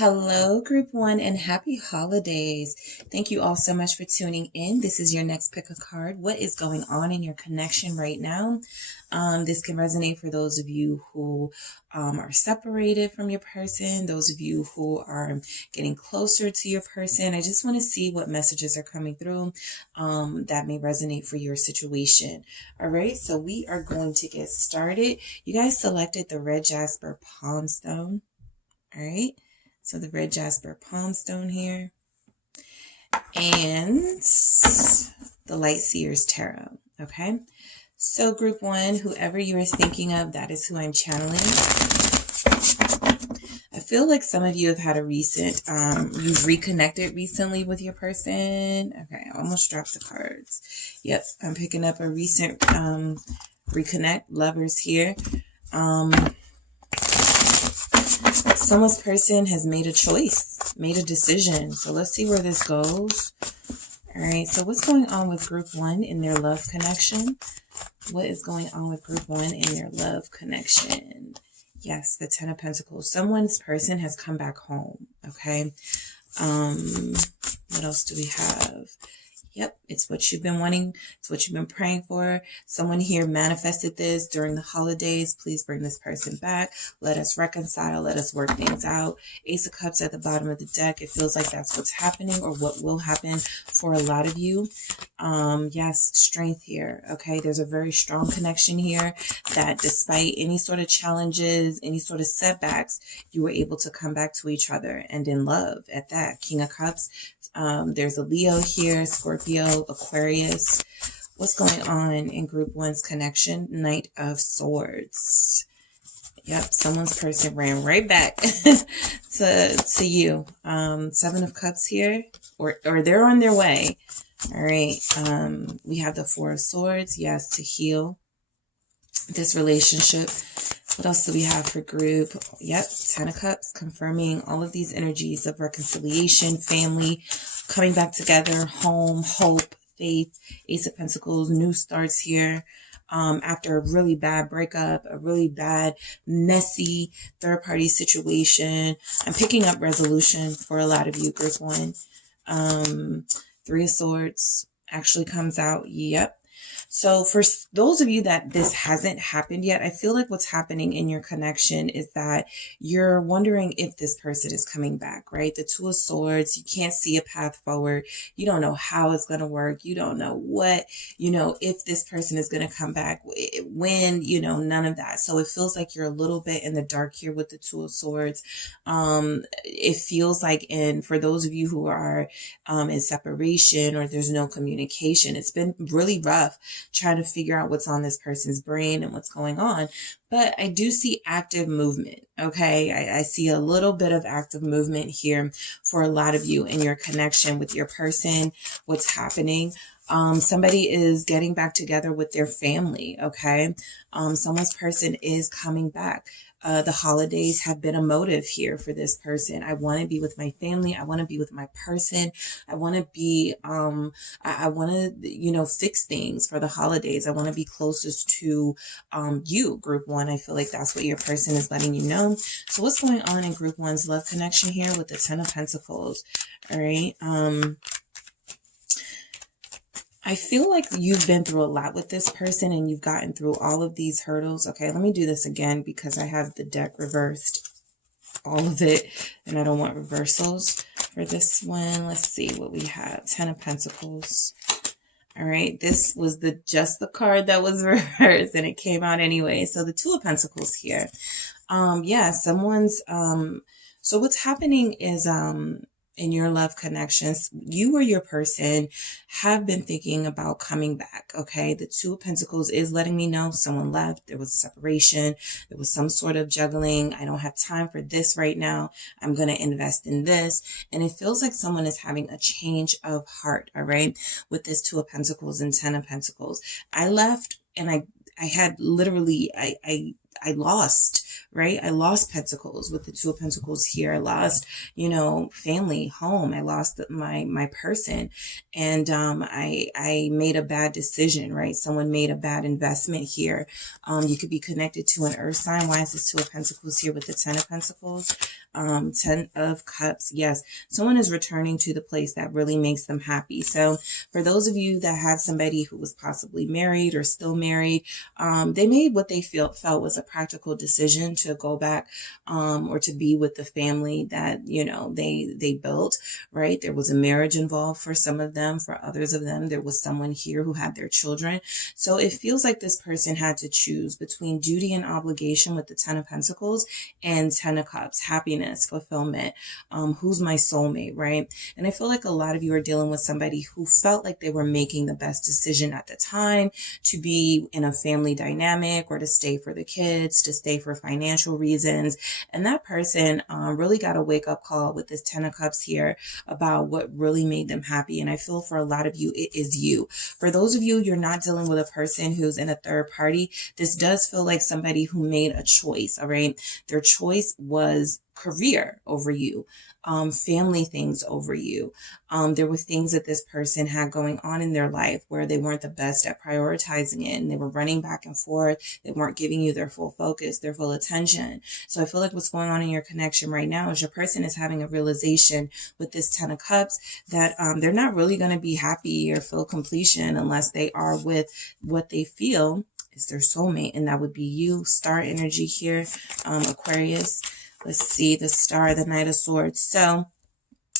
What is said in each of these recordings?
Hello, Group 1, and happy holidays. Thank you all so much for tuning in. This is your next pick a card. What is going on in your connection right now? This can resonate for those of you who are separated from your person, those of you who are getting closer to your person. I just want to see what messages are coming through that may resonate for your situation. All right, so we are going to get started. You guys selected the red jasper palm stone. All right. So the red jasper palm stone here and the light seers tarot. Okay. So group 1, whoever you are thinking of, that is who I'm channeling. I feel like some of you have had a recent, you've reconnected recently with your person. Okay. I almost dropped the cards. Yep. I'm picking up a recent, reconnect, lovers here. Someone's person has made a choice, made a decision. So let's see where this goes. All right. So what's going on with group 1 in their love connection? What is going on with group 1 in their love connection? Yes, the 10 of Pentacles. Someone's person has come back home. Okay. What else do we have? Yep, it's what you've been wanting. It's what you've been praying for. Someone here manifested this during the holidays. Please bring this person back. Let us reconcile. Let us work things out. Ace of Cups at the bottom of the deck. It feels like that's what's happening or what will happen for a lot of you. Yes, strength here. Okay, there's a very strong connection here that despite any sort of challenges, any sort of setbacks, you were able to come back to each other and in love at that. King of Cups. There's a Leo here, Scorpio, Aquarius. What's going on in group 1's connection? Knight of Swords. Yep, someone's person ran right back to you. 7 of Cups here, or they're on their way. All right. We have the 4 of Swords. Yes, to heal this relationship. What else do we have for group? Yep, 10 of Cups, confirming all of these energies of reconciliation, family, coming back together, home, hope, faith, Ace of Pentacles, new starts here. After a really bad breakup, a really bad, messy third-party situation. I'm picking up resolution for a lot of you, group 1. 3 of Swords actually comes out. Yep. So for those of you that this hasn't happened yet, I feel like what's happening in your connection is that you're wondering if this person is coming back, right? The 2 of Swords, you can't see a path forward. You don't know how it's going to work. You don't know what, if this person is going to come back, when, none of that. So it feels like you're a little bit in the dark here with the 2 of Swords. It feels like for those of you who are in separation or there's no communication, it's been really rough trying to figure out what's on this person's brain and what's going on. But I do see active movement. Okay. I see a little bit of active movement here for a lot of you in your connection with your person. What's happening? Somebody is getting back together with their family. Okay. Someone's person is coming back. The holidays have been a motive here for this person. I want to be with my family. I want to be with my person. I want to be, I want to, fix things for the holidays. I want to be closest to, you, group 1. I feel like that's what your person is letting you know. So what's going on in group 1's love connection here with the 10 of Pentacles? All right. I feel like you've been through a lot with this person and you've gotten through all of these hurdles. Okay, let me do this again because I have the deck reversed, all of it, and I don't want reversals for this one. Let's see what we have. 10 of Pentacles. All right, this was just the card that was reversed and it came out anyway. So the 2 of Pentacles here. Yeah, someone's, so what's happening is, in your love connections, you or your person have been thinking about coming back. Okay. The 2 of Pentacles is letting me know someone left. There was a separation. There was some sort of juggling. I don't have time for this right now. I'm going to invest in this. And it feels like someone is having a change of heart. All right. With this 2 of Pentacles and 10 of Pentacles, I left and I had literally, I lost right? I lost Pentacles with the Two of Pentacles here. I lost, family, home. I lost my person. And I made a bad decision, right? Someone made a bad investment here. You could be connected to an earth sign. Why is this Two of Pentacles here with the Ten of Pentacles? 10 of Cups. Yes, someone is returning to the place that really makes them happy. So for those of you that had somebody who was possibly married or still married, they made what they felt was a practical decision to go back or to be with the family that they built, right? There was a marriage involved for some of them. For others of them, there was someone here who had their children. So it feels like this person had to choose between duty and obligation with the Ten of Pentacles and Ten of Cups, happiness, fulfillment, who's my soulmate, right? And I feel like a lot of you are dealing with somebody who felt like they were making the best decision at the time to be in a family dynamic or to stay for the kids, to stay for financial reasons. And that person really got a wake-up call with this Ten of Cups here about what really made them happy. And I feel for a lot of you, it is you. For those of you, you're not dealing with a person who's in a third party. This does feel like somebody who made a choice, all right? Their choice was career over you, family things over you. There were things that this person had going on in their life where they weren't the best at prioritizing it, and they were running back and forth. They weren't giving you their full focus, their full attention. So I feel like what's going on in your connection right now is your person is having a realization with this Ten of Cups that they're not really going to be happy or feel completion unless they are with what they feel is their soulmate, and that would be you. Star energy here, Aquarius. Let's see, the Star, the Knight of Swords. So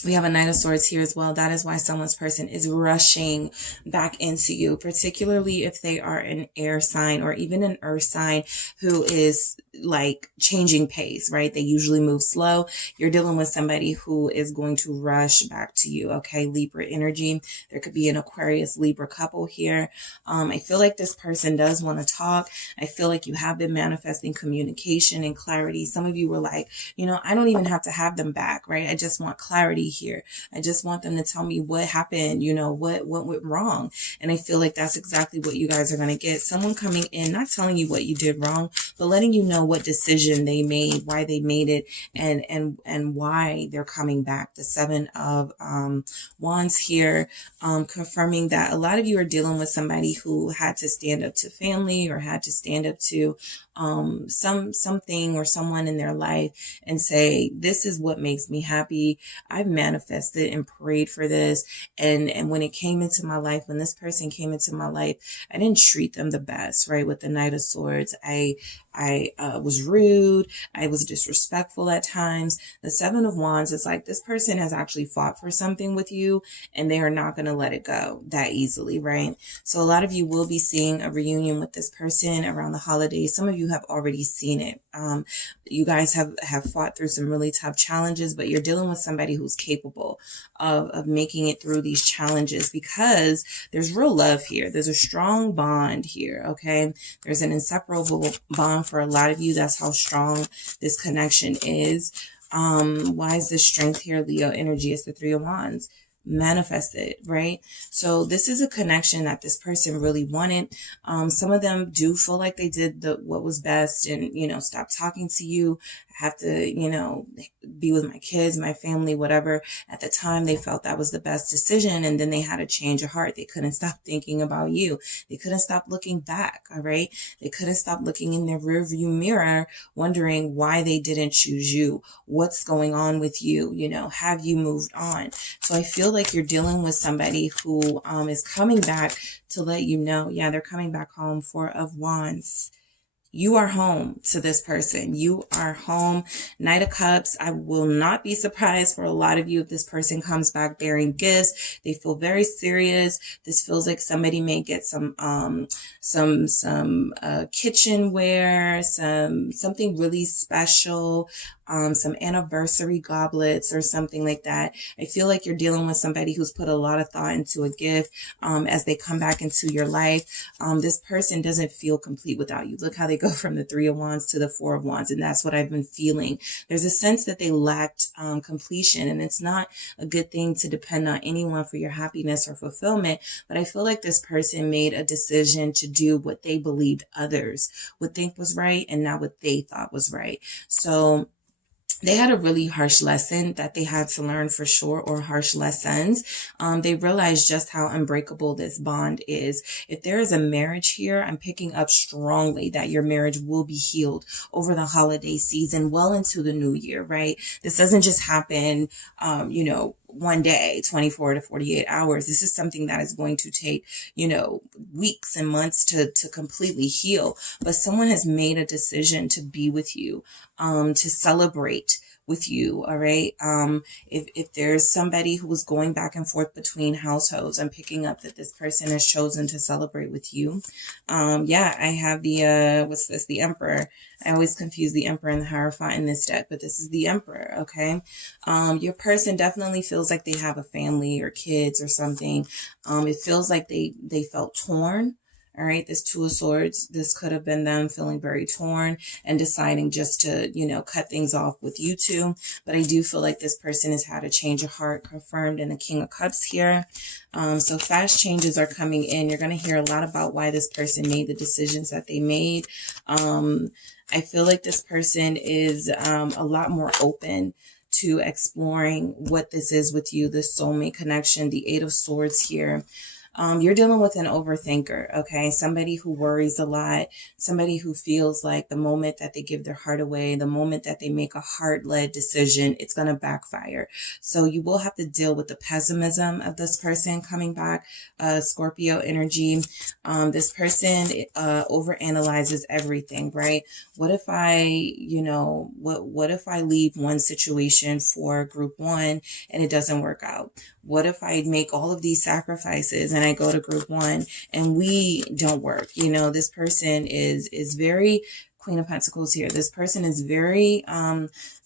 we have a Knight of Swords here as well. That is why someone's person is rushing back into you, particularly if they are an air sign or even an earth sign who is like changing pace, right? They usually move slow. You're dealing with somebody who is going to rush back to you, okay? Libra energy. There could be an Aquarius Libra couple here. I feel like this person does want to talk. I feel like you have been manifesting communication and clarity. Some of you were like, I don't even have to have them back, right? I just want clarity here. I just want them to tell me what happened, what went wrong. And I feel like that's exactly what you guys are going to get. Someone coming in, not telling you what you did wrong, but letting you know what decision they made, why they made it, and why they're coming back. The Seven of Wands here, confirming that a lot of you are dealing with somebody who had to stand up to family or had to stand up to something or someone in their life and say, this is what makes me happy. I've manifested and prayed for this. And when it came into my life, when this person came into my life, I didn't treat them the best, right? With the Knight of Swords, I was rude. I was disrespectful at times. The Seven of Wands is like, this person has actually fought for something with you and they are not going to let it go that easily, right? So a lot of you will be seeing a reunion with this person around the holidays. Some of you have already seen it. You guys have fought through some really tough challenges, but you're dealing with somebody who's capable of making it through these challenges because there's real love here. There's a strong bond here, okay? There's an inseparable bond for a lot of you. That's how strong this connection is. Why is this strength here, Leo energy? It's the Three of Wands. Manifested, right? So this is a connection that this person really wanted. Some of them do feel like they did what was best and, stop talking to you. I have to, be with my kids, my family, whatever. At the time, they felt that was the best decision. And then they had a change of heart. They couldn't stop thinking about you. They couldn't stop looking back. All right. They couldn't stop looking in their rearview mirror, wondering why they didn't choose you. What's going on with you? Have you moved on? So I feel like you're dealing with somebody who is coming back to let you know, yeah, they're coming back home. Four of Wands. You are home to this person. You are home. Knight of Cups. I will not be surprised for a lot of you if this person comes back bearing gifts. They feel very serious. This feels like somebody may get some kitchenware, something really special. some anniversary goblets or something like that. I feel like you're dealing with somebody who's put a lot of thought into a gift as they come back into your life. This person doesn't feel complete without you. Look how they go from the Three of Wands to the Four of Wands, and that's what I've been feeling. There's a sense that they lacked completion, and it's not a good thing to depend on anyone for your happiness or fulfillment, but I feel like this person made a decision to do what they believed others would think was right and not what they thought was right. So they had a really harsh lesson that they had to learn for sure, or harsh lessons. They realized just how unbreakable this bond is. If there is a marriage here, I'm picking up strongly that your marriage will be healed over the holiday season, well into the new year, right? This doesn't just happen, one day, 24 to 48 hours. This is something that is going to take, weeks and months to completely heal. But someone has made a decision to be with you, to celebrate with you. All right. If there's somebody who was going back and forth between households, I'm picking up that this person has chosen to celebrate with you. I have the, what's this? The Emperor. I always confuse the Emperor and the Hierophant in this deck, but this is the Emperor. Okay. Your person definitely feels like they have a family or kids or something. It feels like they felt torn. All right, this Two of Swords, this could have been them feeling very torn and deciding just to, cut things off with you two. But I do feel like this person has had a change of heart confirmed in the King of Cups here. So fast changes are coming in. You're going to hear a lot about why this person made the decisions that they made. I feel like this person is a lot more open to exploring what this is with you, the soulmate connection, the Eight of Swords here. You're dealing with an overthinker, okay? Somebody who worries a lot, somebody who feels like the moment that they give their heart away, the moment that they make a heart-led decision, it's going to backfire. So you will have to deal with the pessimism of this person coming back, Scorpio energy. This person overanalyzes everything, right? What if I, what if I leave one situation for group one and it doesn't work out? What if I make all of these sacrifices and I go to group one and we don't work? This person is very Queen of Pentacles here. This person is very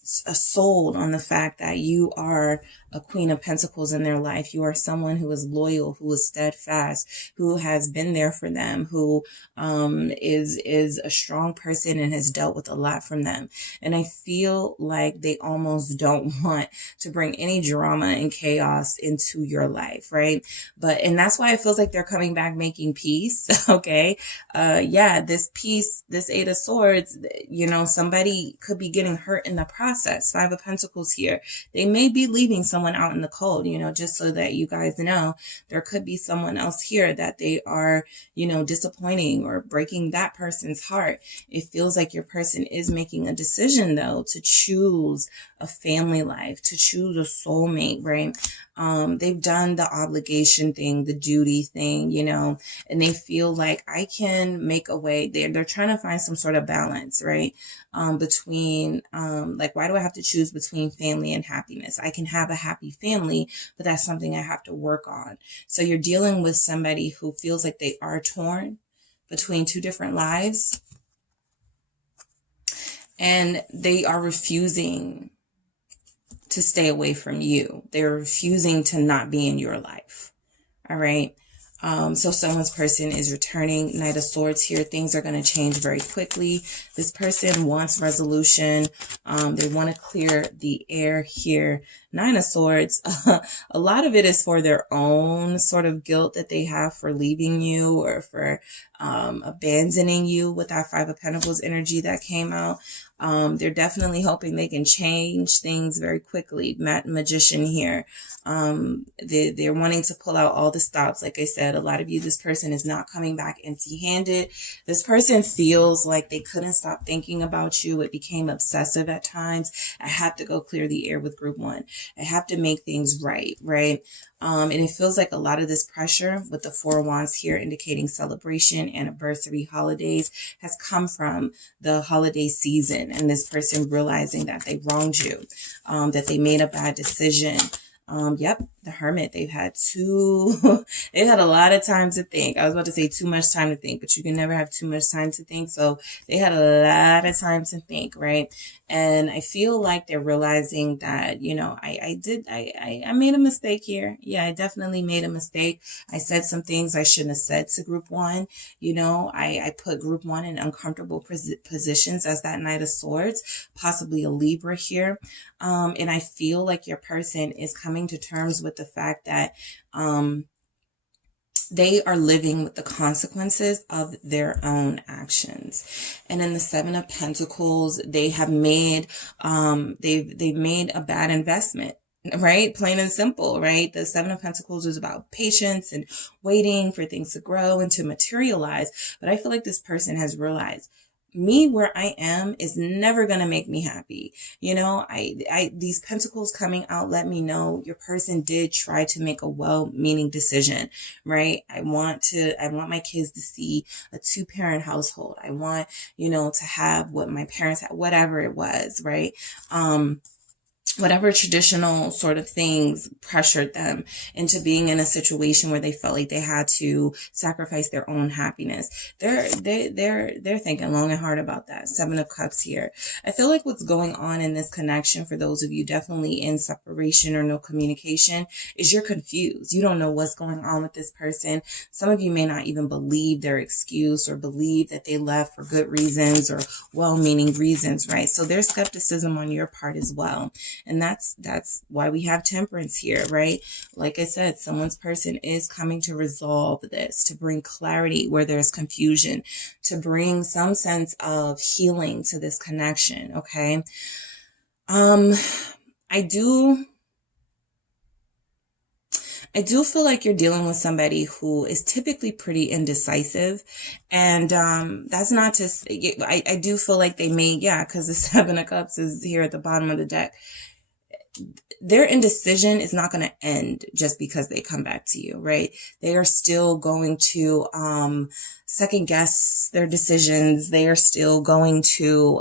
sold on the fact that you are a Queen of Pentacles in their life. You are someone who is loyal, who is steadfast, who has been there for them, who is a strong person and has dealt with a lot from them. And I feel like they almost don't want to bring any drama and chaos into your life, right? And that's why it feels like they're coming back making peace, okay? This peace, this Eight of Swords, somebody could be getting hurt in the process. Five of Pentacles here. They may be leaving someone out in the cold, just so that you guys know, there could be someone else here that they are, disappointing or breaking that person's heart. It feels like your person is making a decision though to choose a family life, to choose a soulmate, right? They've done the obligation thing, the duty thing, and they feel like I can make a way. They're trying to find some sort of balance, right? Between, why do I have to choose between family and happiness? I can have a happy family, but that's something I have to work on. So you're dealing with somebody who feels like they are torn between two different lives, and they are refusing to stay away from you. They're refusing to not be in your life. All right. So someone's person is returning. Knight of Swords here. Things are going to change very quickly. This person wants resolution. They want to clear the air here. Nine of Swords. A lot of it is for their own sort of guilt that they have for leaving you or for abandoning you with that Five of Pentacles energy that came out. They're definitely hoping they can change things very quickly. Magician here. They're wanting to pull out all the stops. Like I said, a lot of you, this person is not coming back empty-handed. This person feels like they couldn't stop thinking about you. It became obsessive at times. I have to go clear the air with group one. I have to make things right? And it feels like a lot of this pressure with the Four of Wands here indicating celebration, anniversary, holidays has come from the holiday season and this person realizing that they wronged you, that they made a bad decision. Yep, the Hermit. They've had they've had a lot of time to think. I was about to say too much time to think, but you can never have too much time to think. So they had a lot of time to think, right? And I feel like they're realizing that, I made a mistake here. Yeah, I definitely made a mistake. I said some things I shouldn't have said to group one. I put group one in uncomfortable positions as that Knight of Swords, possibly a Libra here. And I feel like your person is coming to terms with the fact that they are living with the consequences of their own actions. And in the Seven of Pentacles, they have made they've made a bad investment. Right? Plain and simple, right? The Seven of Pentacles is about patience and waiting for things to grow and to materialize. But I feel like this person has realized me where I am is never going to make me happy. These pentacles coming out let me know your person did try to make a well-meaning decision, right? I want my kids to see a 2-parent household. I want, to have what my parents had, whatever it was, right? Whatever traditional sort of things pressured them into being in a situation where they felt like they had to sacrifice their own happiness. They're thinking long and hard about that. Seven of Cups here. I feel like what's going on in this connection, for those of you definitely in separation or no communication, is you're confused. You don't know what's going on with this person. Some of you may not even believe their excuse or believe that they left for good reasons or well-meaning reasons, right? So there's skepticism on your part as well. And that's why we have Temperance here, right? Like I said, someone's person is coming to resolve this, to bring clarity where there's confusion, to bring some sense of healing to this connection, okay? I do feel like you're dealing with somebody who is typically pretty indecisive. And that's not to say, I do feel like they may, because the Seven of Cups is here at the bottom of the deck. Their indecision is not going to end just because they come back to you, right? They are still going to second guess their decisions. They are still going to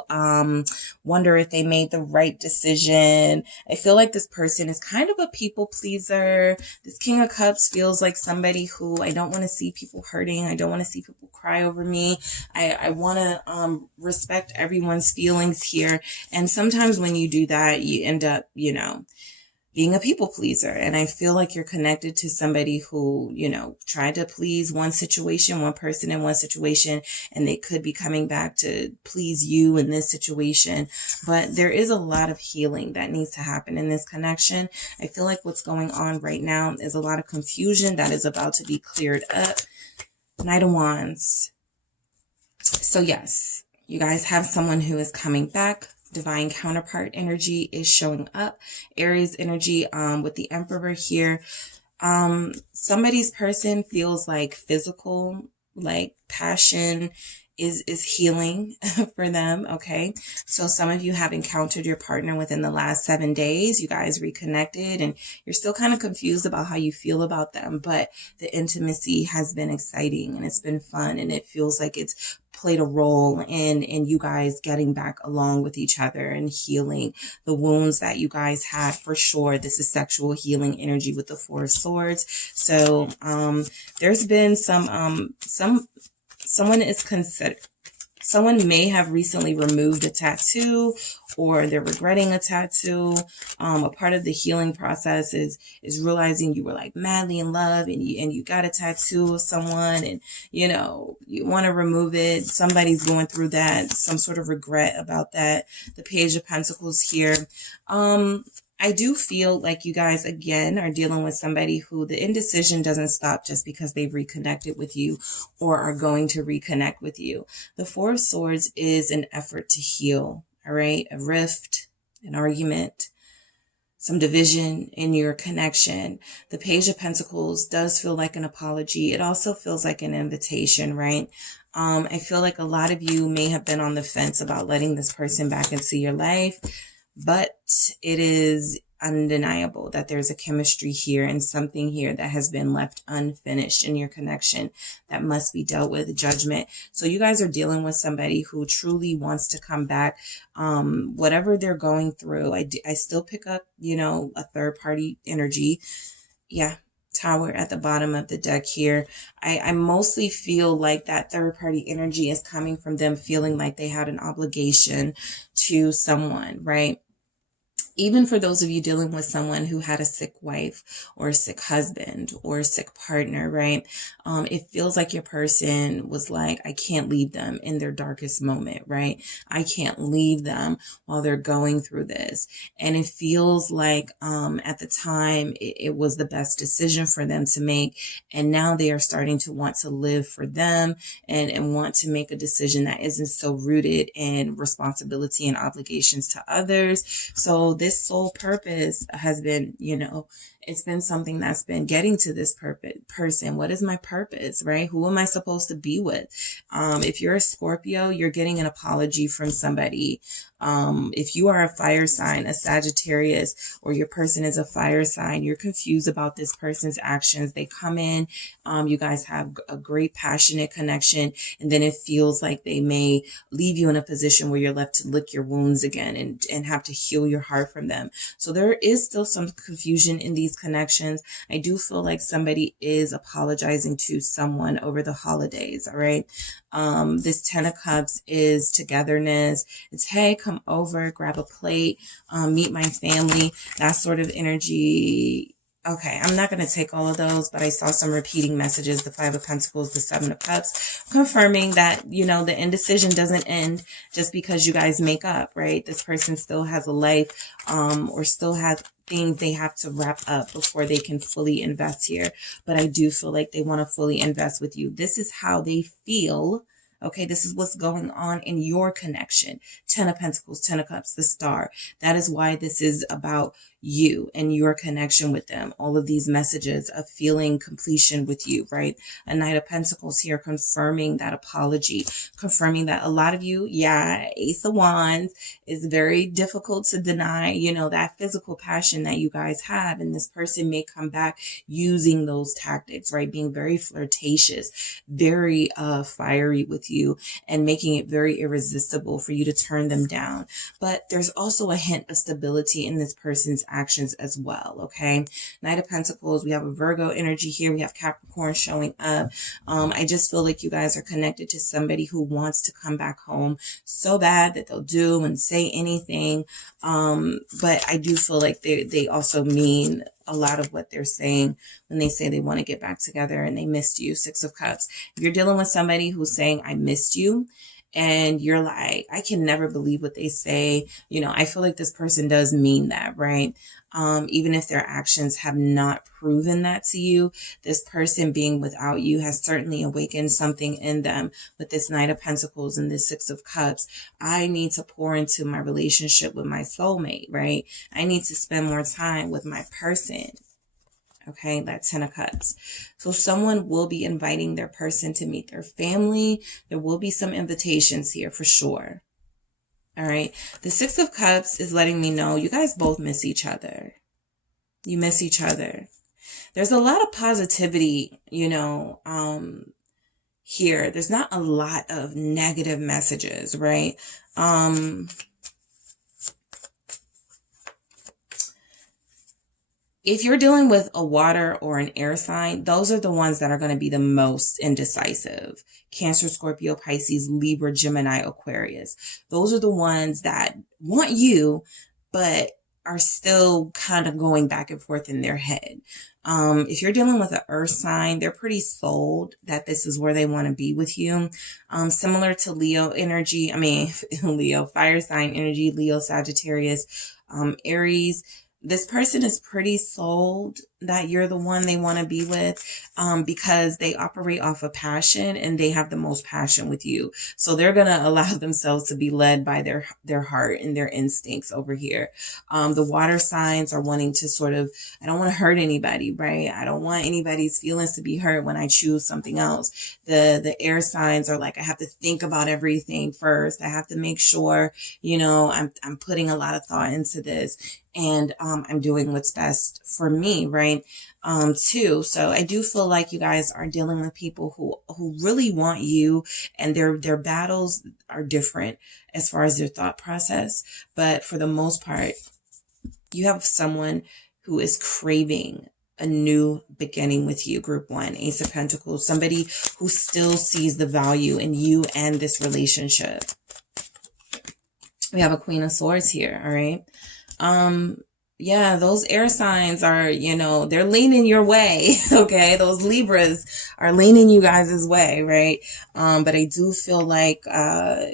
wonder if they made the right decision. I feel like this person is kind of a people pleaser. This King of Cups feels like somebody who, I don't want to see people hurting. I don't want to see people cry over me. I want to respect everyone's feelings here. And sometimes when you do that, you end up, being a people pleaser. And I feel like you're connected to somebody who, tried to please one person in one situation, and they could be coming back to please you in this situation. But there is a lot of healing that needs to happen in this connection. I feel like what's going on right now is a lot of confusion that is about to be cleared up. Knight of Wands. So yes, you guys have someone who is coming back. Divine counterpart energy is showing up. Aries energy with the Emperor here. Somebody's person feels like physical, like passion is healing for them, okay? So some of you have encountered your partner within the last 7 days. You guys reconnected and you're still kind of confused about how you feel about them, but the intimacy has been exciting and it's been fun, and it feels like it's played a role in you guys getting back along with each other and healing the wounds that you guys had. For sure, this is sexual healing energy with the Four of Swords. So there's been someone may have recently removed a tattoo, or they're regretting a tattoo. A part of the healing process is realizing you were like madly in love and you got a tattoo of someone, and you want to remove it. Somebody's going through that, some sort of regret about that. The Page of Pentacles here. I do feel like you guys, again, are dealing with somebody who the indecision doesn't stop just because they've reconnected with you or are going to reconnect with you. The Four of Swords is an effort to heal, all right? A rift, an argument, some division in your connection. The Page of Pentacles does feel like an apology. It also feels like an invitation, right? I feel like a lot of you may have been on the fence about letting this person back into your life, but it is undeniable that there's a chemistry here and something here that has been left unfinished in your connection that must be dealt with. Judgment. So you guys are dealing with somebody who truly wants to come back. Whatever they're going through, I still pick up, you know, a third party energy. Yeah. Tower at the bottom of the deck here. I mostly feel like that third party energy is coming from them feeling like they had an obligation to someone, right? Even for those of you dealing with someone who had a sick wife or a sick husband or a sick partner, right? It feels like your person was like, I can't leave them in their darkest moment, right? I can't leave them while they're going through this. And it feels like at the time it was the best decision for them to make. And now they are starting to want to live for them and want to make a decision that isn't so rooted in responsibility and obligations to others. So this soul purpose has been, you know, it's been something that's been getting to this person. What is my purpose, right? Who am I supposed to be with? If you're a Scorpio, you're getting an apology from somebody. If you are a fire sign, a Sagittarius, or your person is a fire sign, you're confused about this person's actions. They come in, you guys have a great passionate connection, and then it feels like they may leave you in a position where you're left to lick your wounds again and have to heal your heart from them. So there is still some confusion in these connections. I do feel like somebody is apologizing to someone over the holidays. All right. This 10 of Cups is togetherness. It's, hey, come over, grab a plate, meet my family, that sort of energy. Okay, I'm not going to take all of those, but I saw some repeating messages, the 5 of Pentacles, the 7 of Cups, confirming that, you know, the indecision doesn't end just because you guys make up, right? This person still has a life, or still has things they have to wrap up before they can fully invest here. But I do feel like they want to fully invest with you. This is how they feel. Okay, this is what's going on in your connection. 10 of Pentacles, 10 of Cups, the Star. That is why this is about you and your connection with them. All of these messages of feeling completion with you, right? A Knight of Pentacles here confirming that apology, confirming that a lot of you, yeah, Ace of Wands is very difficult to deny, you know, that physical passion that you guys have. And this person may come back using those tactics, right? Being very flirtatious, very fiery with you and making it very irresistible for you to turn them down. But there's also a hint of stability in this person's actions as well. Okay. Knight of Pentacles. We have a Virgo energy here. We have Capricorn showing up. I just feel like you guys are connected to somebody who wants to come back home so bad that they'll do and say anything. But I do feel like they also mean a lot of what they're saying when they say they want to get back together and they missed you. 6 of Cups. If you're dealing with somebody who's saying, I missed you, and you're like, I can never believe what they say. You know, I feel like this person does mean that, right? Even if their actions have not proven that to you, this person being without you has certainly awakened something in them. With this Knight of Pentacles and this 6 of Cups, I need to pour into my relationship with my soulmate, right? I need to spend more time with my person. Okay, that 10 of Cups. So someone will be inviting their person to meet their family. There will be some invitations here for sure. All right. The 6 of Cups is letting me know you guys both miss each other. You miss each other. There's a lot of positivity, you know, here. There's not a lot of negative messages, right? If you're dealing with a water or an air sign, those are the ones that are going to be the most indecisive. Cancer, Scorpio, Pisces, Libra, Gemini, Aquarius. Those are the ones that want you, but are still kind of going back and forth in their head. If you're dealing with an earth sign, they're pretty sold that this is where they want to be with you. Similar to Leo energy, Leo, fire sign energy, Leo, Sagittarius, Aries. This person is pretty sold that you're the one they want to be with, because they operate off of passion and they have the most passion with you. So they're going to allow themselves to be led by their heart and their instincts over here. The water signs are wanting to sort of, I don't want to hurt anybody, right? I don't want anybody's feelings to be hurt when I choose something else. The air signs are like, I have to think about everything first. I have to make sure, you know, I'm putting a lot of thought into this, and I'm doing what's best for me, right? Too. So I do feel like you guys are dealing with people who really want you, and their battles are different as far as their thought process. But for the most part, you have someone who is craving a new beginning with you, group one, Ace of Pentacles, somebody who still sees the value in you and this relationship. We have a Queen of Swords here, all right? Yeah, those air signs are, you know, they're leaning your way, okay? Those Libras are leaning you guys' way, right? But I do feel like,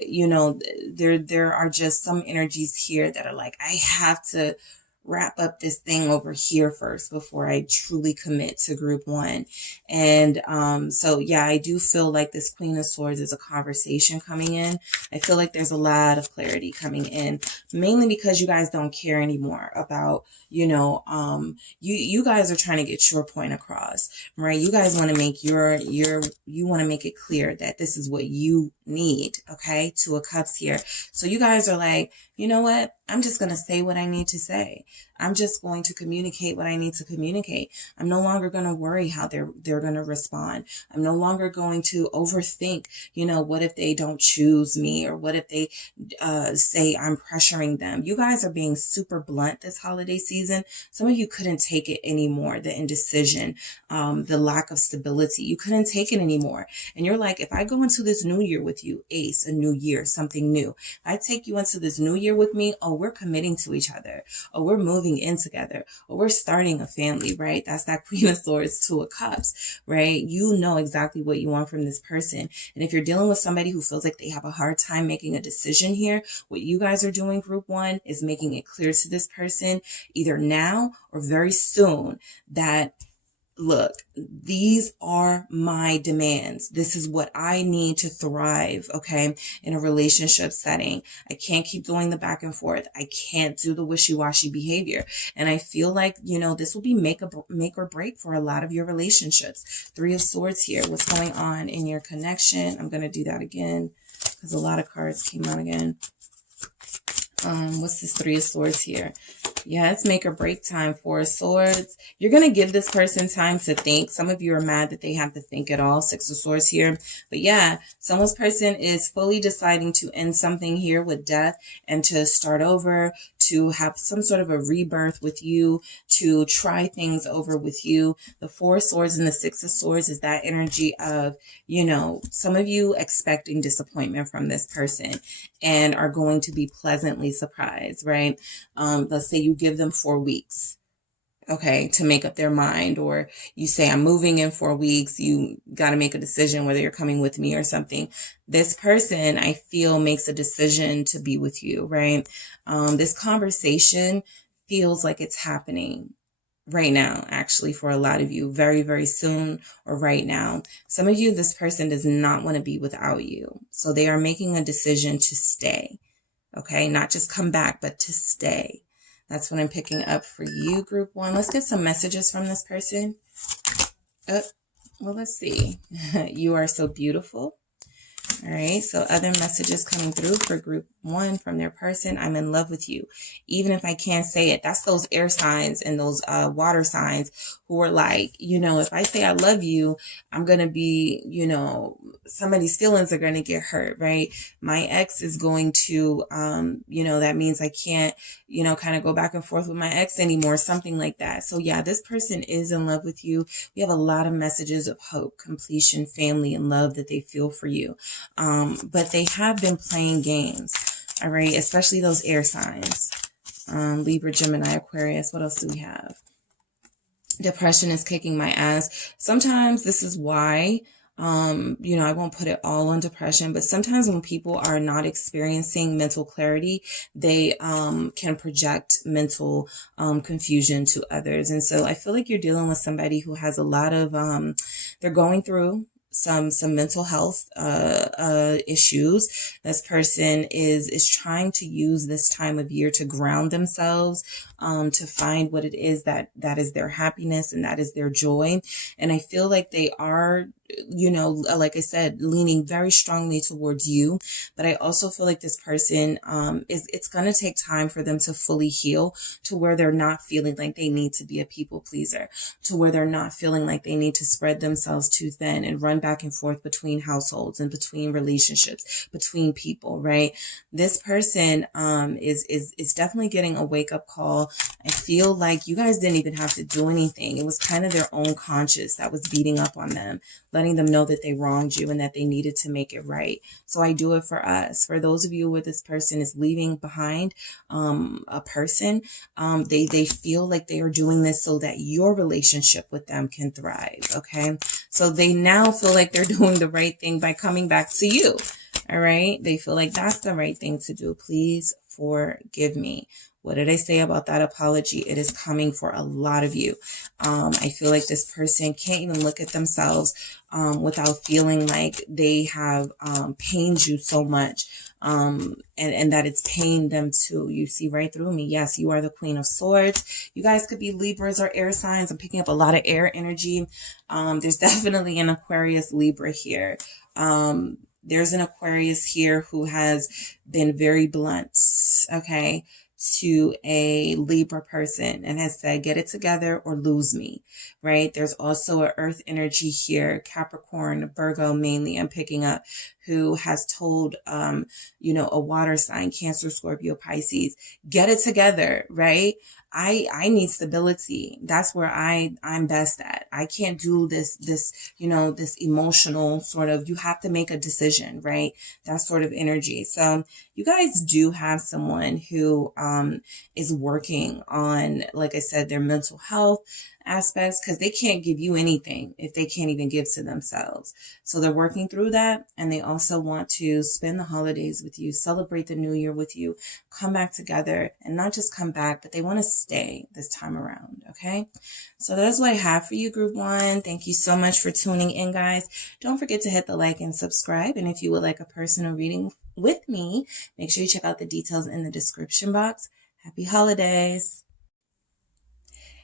you know, there are just some energies here that are like, I have to wrap up this thing over here first before I truly commit to group one. And so yeah, I do feel like this Queen of Swords is a conversation coming in. I feel like there's a lot of clarity coming in, mainly because you guys don't care anymore about, you know, you guys are trying to get your point across, right? You guys want to make you want to make it clear that this is what you need, okay? Two of Cups here. So you guys are like, you know what? I'm just going to say what I need to say. I'm just going to communicate what I need to communicate. I'm no longer going to worry how they're going to respond. I'm no longer going to overthink, you know, what if they don't choose me, or what if they say I'm pressuring them. You guys are being super blunt this holiday season. Some of you couldn't take it anymore. The indecision, the lack of stability. You couldn't take it anymore. And you're like, if I go into this new year with you, Ace, a new year, something new. If I take you into this new year with me, oh, we're committing to each other. Oh, we're moving in together, or we're starting a family, right? That's that Queen of Swords, Two of Cups, right? You know exactly what you want from this person. And if you're dealing with somebody who feels like they have a hard time making a decision here, what you guys are doing, group one, is making it clear to this person, either now or very soon, that look, these are my demands. This is what I need to thrive, okay, in a relationship setting. I can't keep doing the back and forth. I can't do the wishy-washy behavior. And I feel like, you know, this will be make or break for a lot of your relationships. Three of Swords here. What's going on in your connection? I'm going to do that again because a lot of cards came out again. What's this Three of Swords here? Yeah, it's make or break time. Four of Swords. You're going to give this person time to think. Some of you are mad that they have to think at all. Six of Swords here. But yeah, someone's person is fully deciding to end something here with death and to start over, to have some sort of a rebirth with you, to try things over with you. The Four of Swords and the Six of Swords is that energy of, you know, some of you expecting disappointment from this person and are going to be pleasantly surprised, right? Let's say you give them 4 weeks, okay, to make up their mind, or you say, I'm moving in 4 weeks. You got to make a decision whether you're coming with me or something. This person, I feel, makes a decision to be with you, right? This conversation feels like it's happening right now, actually, for a lot of you, very, very soon, or right now. Some of you, this person does not want to be without you. So they are making a decision to stay, okay? Not just come back, but to stay. That's what I'm picking up for you, group one. Let's get some messages from this person. Well, let's see. You are so beautiful. All right, so other messages coming through for group one from their person. I'm in love with you, even if I can't say it. That's those air signs and those water signs who are like, you know, if I say I love you, I'm going to be, you know, somebody's feelings are going to get hurt, right? My ex is going to, you know, that means I can't, you know, kind of go back and forth with my ex anymore, something like that. So yeah, this person is in love with you. We have a lot of messages of hope, completion, family, and love that they feel for you. But they have been playing games, all right, especially those air signs. Libra, Gemini, Aquarius. What else do we have? Depression is kicking my ass. Sometimes this is why You know, I won't put it all on depression, but sometimes when people are not experiencing mental clarity, they can project mental confusion to others. And so I feel like you're dealing with somebody who has a lot of, they're going through some mental health issues. This person is trying to use this time of year to ground themselves, to find what it is that is their happiness and that is their joy. And I feel like they are, you know, like I said, leaning very strongly towards you. But I also feel like this person it's going to take time for them to fully heal, to where they're not feeling like they need to be a people pleaser, to where they're not feeling like they need to spread themselves too thin and run back and forth between households and between relationships, between people, right? This person is definitely getting a wake-up call. I feel like you guys didn't even have to do anything. It was kind of their own conscience that was beating up on them, letting them know that they wronged you and that they needed to make it right. So I do it for us. For those of you where this person is leaving behind a person, they feel like they are doing this so that your relationship with them can thrive, okay? So they now feel like they're doing the right thing by coming back to you, all right? They feel like that's the right thing to do. Please forgive me. What did I say about that apology? It is coming for a lot of you. I feel like this person can't even look at themselves without feeling like they have pained you so much, and that it's pained them too. You see right through me. Yes, you are the Queen of Swords. You guys could be Libras or air signs. I'm picking up a lot of air energy. There's definitely an Aquarius Libra here. There's an Aquarius here who has been very blunt, okay, to a Libra person and has said, get it together or lose me, right? There's also an earth energy here, Capricorn, Virgo mainly, I'm picking up, who has told, you know, a water sign, Cancer, Scorpio, Pisces, get it together, right? I need stability. That's where I'm best at. I can't do this, you know, this emotional sort of, you have to make a decision, right? That sort of energy. So you guys do have someone who is working on, like I said, their mental health aspects, because they can't give you anything if they can't even give to themselves. So they're working through that, and they also want to spend the holidays with you, celebrate the new year with you, come back together, and not just come back, but they want to stay this time around, okay? So that's what I have for you, Group 1. Thank you so much for tuning in, guys. Don't forget to hit the like and subscribe, and if you would like a personal reading with me, make sure you check out the details in the description box. Happy holidays!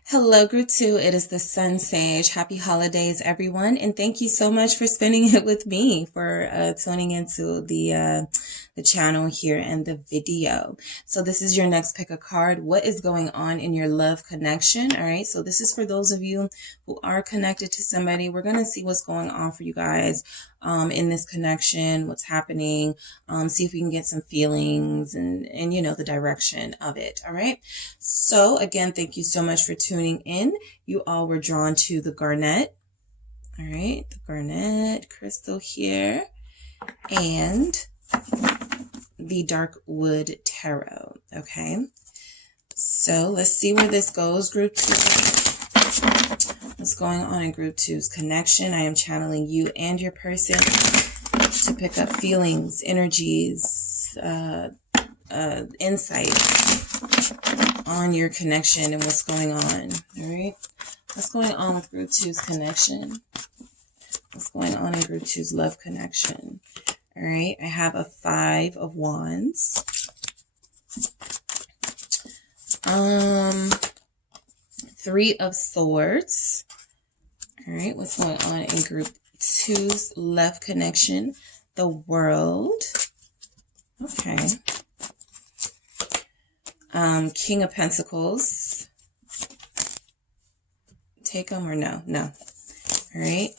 Hello, Group 2. It is the SunSage. Happy holidays, everyone. And thank you so much for spending it with me, for tuning into the channel here and the video. So this is your next pick a card. What is going on in your love connection? All right. So this is for those of you who are connected to somebody. We're going to see what's going on for you guys in this connection, what's happening, see if we can get some feelings and, you know, the direction of it. All right. So again, thank you so much for tuning in. You all were drawn to the garnet. All right. The garnet crystal here and the dark wood tarot. Okay. So let's see where this goes, Group 2. What's going on in Group 2's connection? I am channeling you and your person to pick up feelings, energies, insight on your connection and what's going on. All right. What's going on with Group 2's connection? What's going on in Group 2's love connection? All right. I have a 5 of Wands. 3 of Swords. All right, what's going on in Group 2's love connection? The World. Okay. King of Pentacles. Take them or no? No. All right.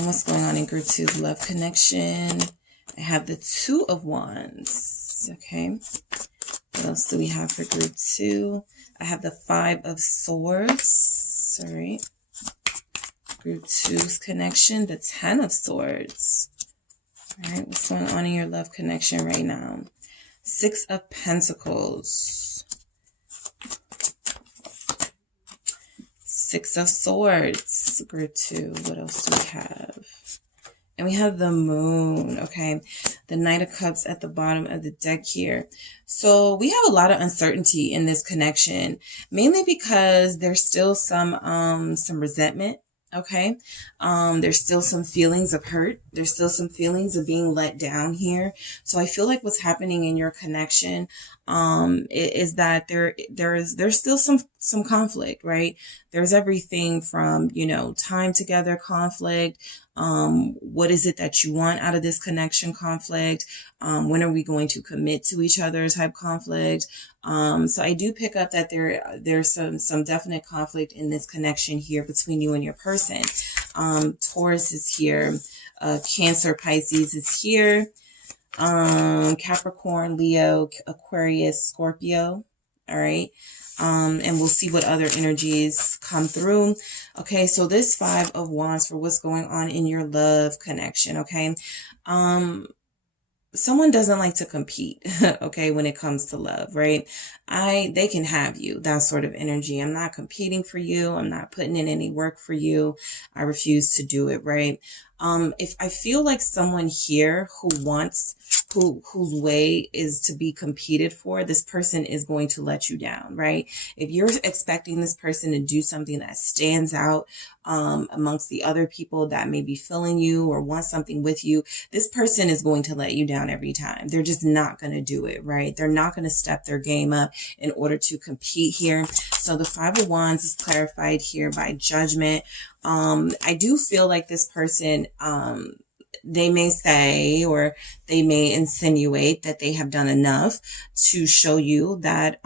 What's going on in Group 2's love connection? I have the 2 of Wands. Okay. What else do we have for Group 2? I have the 5 of Swords. All right. Group 2's connection, the 10 of Swords. All right, what's going on in your love connection right now? 6 of Pentacles. 6 of Swords, Group 2. What else do we have? And we have the Moon, okay? The Knight of Cups at the bottom of the deck here. So we have a lot of uncertainty in this connection, mainly because there's still some resentment, okay? There's still some feelings of hurt. There's still some feelings of being let down here. So I feel like what's happening in your connection is that there's still some conflict, right? There's everything from, you know, time together conflict. What is it that you want out of this connection conflict? When are we going to commit to each other type conflict? So I do pick up that there's some definite conflict in this connection here between you and your person. Taurus is here. Cancer, Pisces is here. Capricorn, Leo, Aquarius, Scorpio. All right. And we'll see what other energies come through. Okay, so this Five of Wands for what's going on in your love connection, okay? Someone doesn't like to compete, okay, when it comes to love, right? They can have you, that sort of energy. I'm not competing for you. I'm not putting in any work for you. I refuse to do it, right? If I feel like someone here whose way is to be competed for, this person is going to let you down, right? If you're expecting this person to do something that stands out amongst the other people that may be feeling you or want something with you, this person is going to let you down every time. They're just not going to do it, right? They're not going to step their game up in order to compete here. So the Five of Wands is clarified here by Judgment. I do feel like this person, they may say, or they may insinuate that they have done enough to show you that,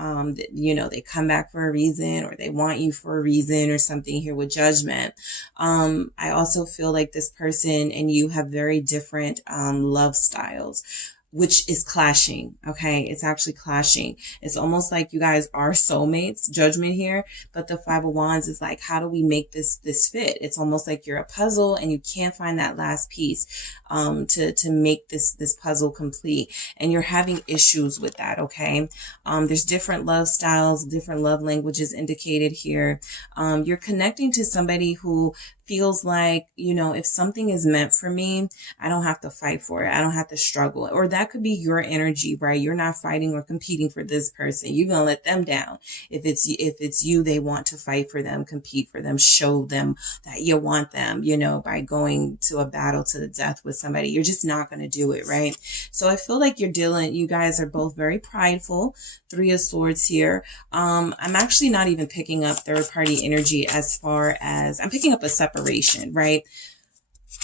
you know, they come back for a reason, or they want you for a reason or something here with Judgment. I also feel like this person and you have very different, love styles, which is clashing. Okay. It's actually clashing. It's almost like you guys are soulmates, Judgment here, but the Five of Wands is like, how do we make this fit? It's almost like you're a puzzle and you can't find that last piece, to make this puzzle complete. And you're having issues with that. Okay. There's different love styles, different love languages indicated here. You're connecting to somebody who feels like, you know, if something is meant for me, I don't have to fight for it. I don't have to struggle. Or that could be your energy, right? You're not fighting or competing for this person. You're going to let them down. If it's you, they want to fight for them, compete for them, show them that you want them, you know, by going to a battle to the death with somebody. You're just not going to do it, right? So I feel like you guys are both very prideful. Three of Swords here. I'm actually not even picking up third party energy, as far as I'm picking up a separation, right?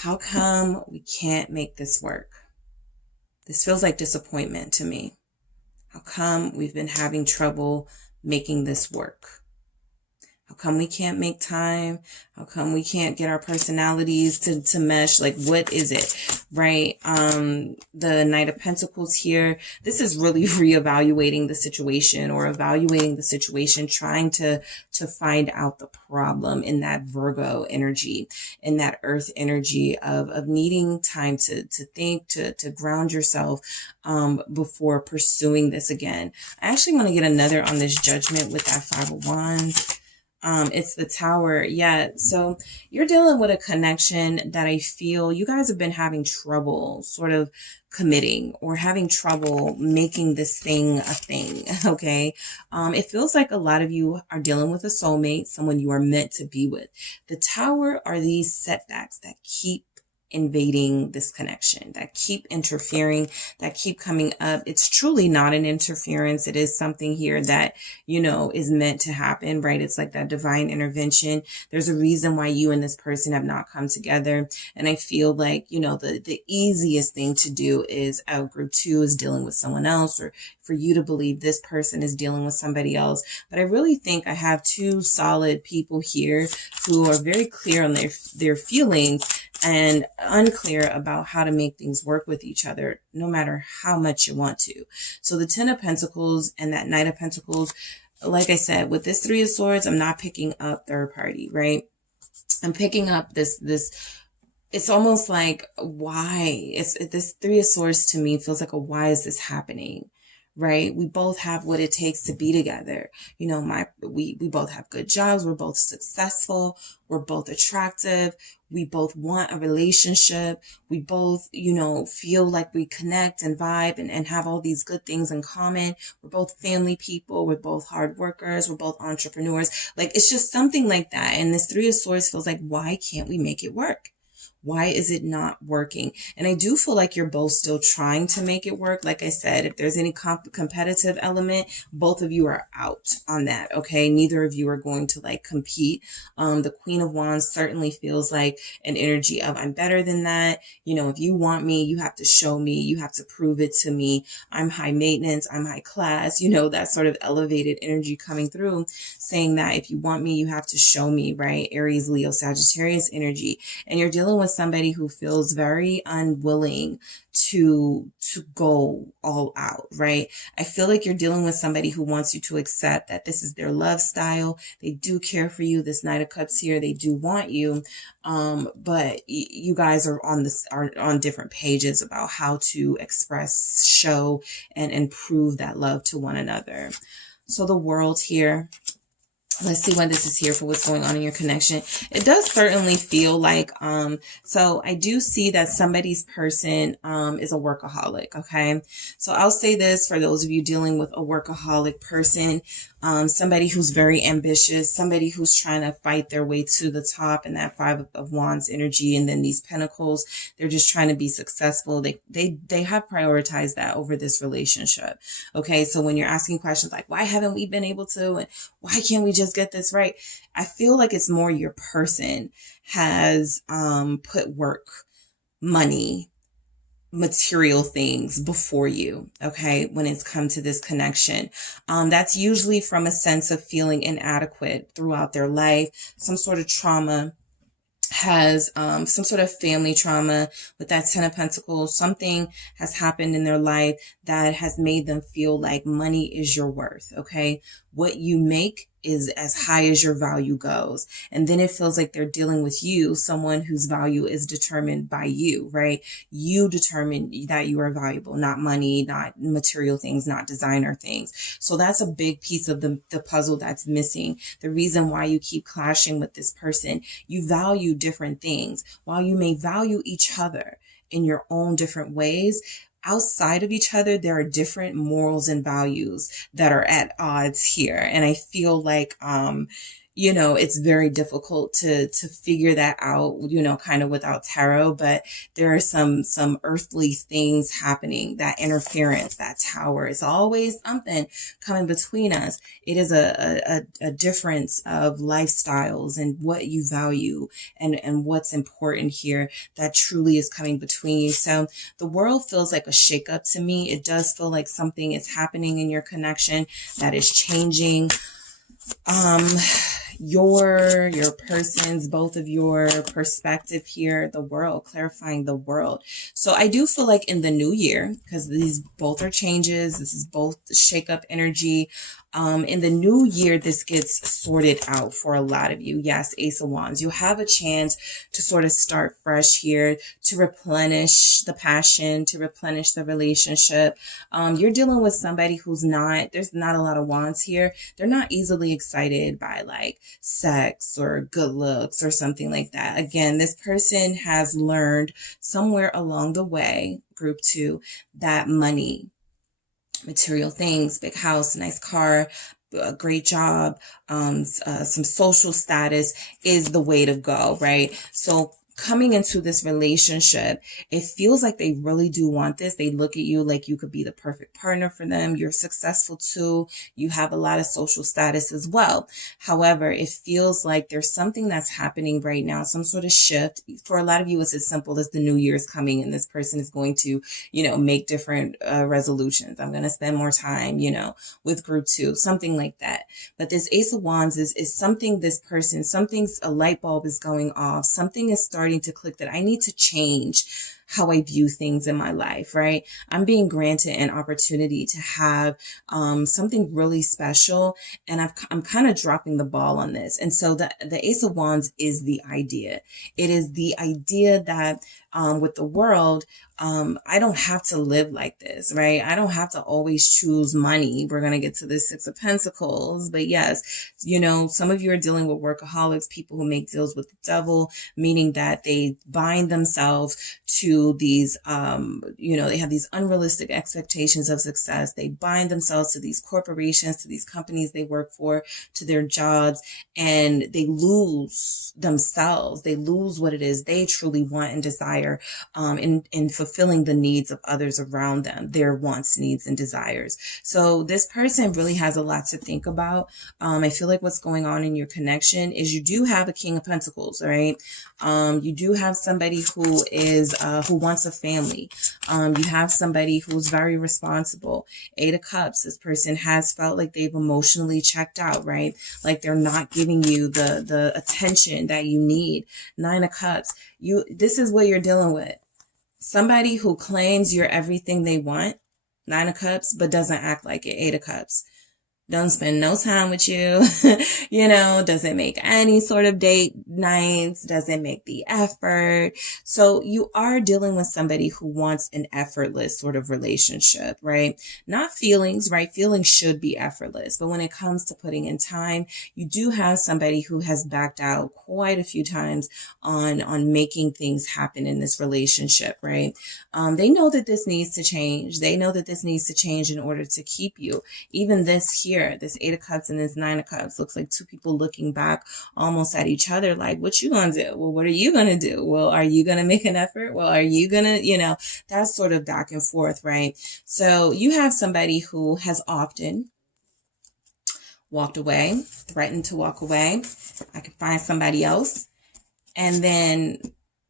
How come we can't make this work? This feels like disappointment to me. How come we've been having trouble making this work? How come we can't make time? How come we can't get our personalities to mesh? Like, what is it, right? The Knight of Pentacles here. This is really reevaluating the situation, or evaluating the situation, trying to find out the problem in that Virgo energy, in that earth energy of needing time to think, to ground yourself, before pursuing this again. I actually want to get another on this Judgment with that Five of Wands. It's the Tower. Yeah. So you're dealing with a connection that I feel you guys have been having trouble sort of committing, or having trouble making this thing a thing. Okay. It feels like a lot of you are dealing with a soulmate, someone you are meant to be with. The Tower are these setbacks that keep invading this connection, that keep interfering, that keep coming up. It's truly not an interference. It is something here that, you know, is meant to happen, right? It's like that divine intervention. There's a reason why you and this person have not come together. And I feel like, you know, the easiest thing to do is group two is dealing with someone else, or for you to believe this person is dealing with somebody else. But I really think I have two solid people here who are very clear on their feelings, and unclear about how to make things work with each other, no matter how much you want to. So the Ten of Pentacles and that Knight of Pentacles, like I said, with this Three of Swords, I'm not picking up third party, right? I'm picking up this, it's almost like, why? This Three of Swords to me feels like why is this happening? Right? We both have what it takes to be together. You know, we both have good jobs. We're both successful. We're both attractive. We both want a relationship. We both, you know, feel like we connect and vibe and have all these good things in common. We're both family people. We're both hard workers. We're both entrepreneurs. Like, it's just something like that. And this Three of Swords feels like, why can't we make it work? Why is it not working? And I do feel like you're both still trying to make it work. Like I said, if there's any competitive element, both of you are out on that. Okay. Neither of you are going to like compete. The Queen of Wands certainly feels like an energy of, I'm better than that. You know, if you want me, you have to show me, you have to prove it to me. I'm high maintenance, I'm high class, you know, that sort of elevated energy coming through, saying that if you want me, you have to show me, right? Aries, Leo, Sagittarius energy. And you're dealing with somebody who feels very unwilling to go all out, right? I feel like you're dealing with somebody who wants you to accept that this is their love style. They do care for you. This Knight of Cups here, they do want you. But you guys are on different pages about how to express, show, and prove that love to one another. So the World here. Let's see what this is here for, what's going on in your connection. It does certainly feel like, so I do see that somebody's person, is a workaholic. Okay. So I'll say this for those of you dealing with a workaholic person, somebody who's very ambitious, somebody who's trying to fight their way to the top, and that Five of Wands energy. And then these Pentacles, they're just trying to be successful. They have prioritized that over this relationship. Okay. So when you're asking questions like, why haven't we been able to, and why can't we just get this right? I feel like it's more your person has put work, money, material things before you. Okay. When it's come to this connection, that's usually from a sense of feeling inadequate throughout their life, some sort of trauma, has some sort of family trauma with that Ten of Pentacles. Something has happened in their life that has made them feel like money is your worth. Okay. What you make is as high as your value goes. And then it feels like they're dealing with you, someone whose value is determined by you, right? You determine that you are valuable, not money, not material things, not designer things. So that's a big piece of the puzzle that's missing. The reason why you keep clashing with this person, you value different things. While you may value each other in your own different ways, outside of each other, there are different morals and values that are at odds here. And I feel like, you know, it's very difficult to figure that out, you know, kind of without tarot, but there are some earthly things happening, that interference, that tower. It's always something coming between us. It is a difference of lifestyles and what you value and what's important here that truly is coming between you. So the World feels like a shakeup to me. It does feel like something is happening in your connection that is changing. Your person's, both of your perspective here, the World, clarifying the World. So I do feel like in the new year, because these both are changes, this is both shake up energy. In the new year, this gets sorted out for a lot of you. Yes, Ace of Wands. You have a chance to sort of start fresh here, to replenish the passion, to replenish the relationship. You're dealing with somebody who's there's not a lot of wands here. They're not easily excited by like sex or good looks or something like that. Again, this person has learned somewhere along the way, group 2, that money, material things, big house, nice car, a great job, some social status is the way to go, right? So coming into this relationship, it feels like they really do want this. They look at you like you could be the perfect partner for them. You're successful too. You have a lot of social status as well. However, it feels like there's something that's happening right now, some sort of shift. For a lot of you, it's as simple as the new year is coming and this person is going to, you know, make different resolutions. I'm going to spend more time, you know, with group 2, something like that. But this Ace of Wands is something this person, a light bulb is going off. Something is starting to click that I need to change how I view things in my life, right? I'm being granted an opportunity to have something really special, and I'm kind of dropping the ball on this. And so the Ace of Wands is the idea. It is the idea that with the world, I don't have to live like this, right? I don't have to always choose money. We're going to get to the Six of Pentacles. But yes, you know, some of you are dealing with workaholics, people who make deals with the devil, meaning that they bind themselves to these, you know, they have these unrealistic expectations of success. They bind themselves to these corporations, to these companies they work for, to their jobs, and they lose themselves. They lose what it is they truly want and desire in fulfilling the needs of others around them, their wants, needs, and desires. So this person really has a lot to think about. I feel like what's going on in your connection is you do have a King of Pentacles, right? You do have somebody who is who wants a family. You have somebody who's very responsible. Eight of Cups. This person has felt like they've emotionally checked out, right? Like they're not giving you the attention that you need. Nine of Cups. This is what you're dealing with. Somebody who claims you're everything they want, Nine of Cups, but doesn't act like it, Eight of Cups. Don't spend no time with you, you know, doesn't make any sort of date nights, doesn't make the effort. So you are dealing with somebody who wants an effortless sort of relationship, right? Not feelings, right? Feelings should be effortless. But when it comes to putting in time, you do have somebody who has backed out quite a few times on making things happen in this relationship, right? They know that this needs to change. They know that this needs to change in order to keep you. Even this here, this Eight of Cups and this Nine of Cups looks like two people looking back almost at each other like, what you gonna do? Well, what are you gonna do? Well, are you gonna make an effort? Well, are you gonna, you know, that's sort of back and forth, right? So you have somebody who has often walked away, threatened to walk away. I can find somebody else. And then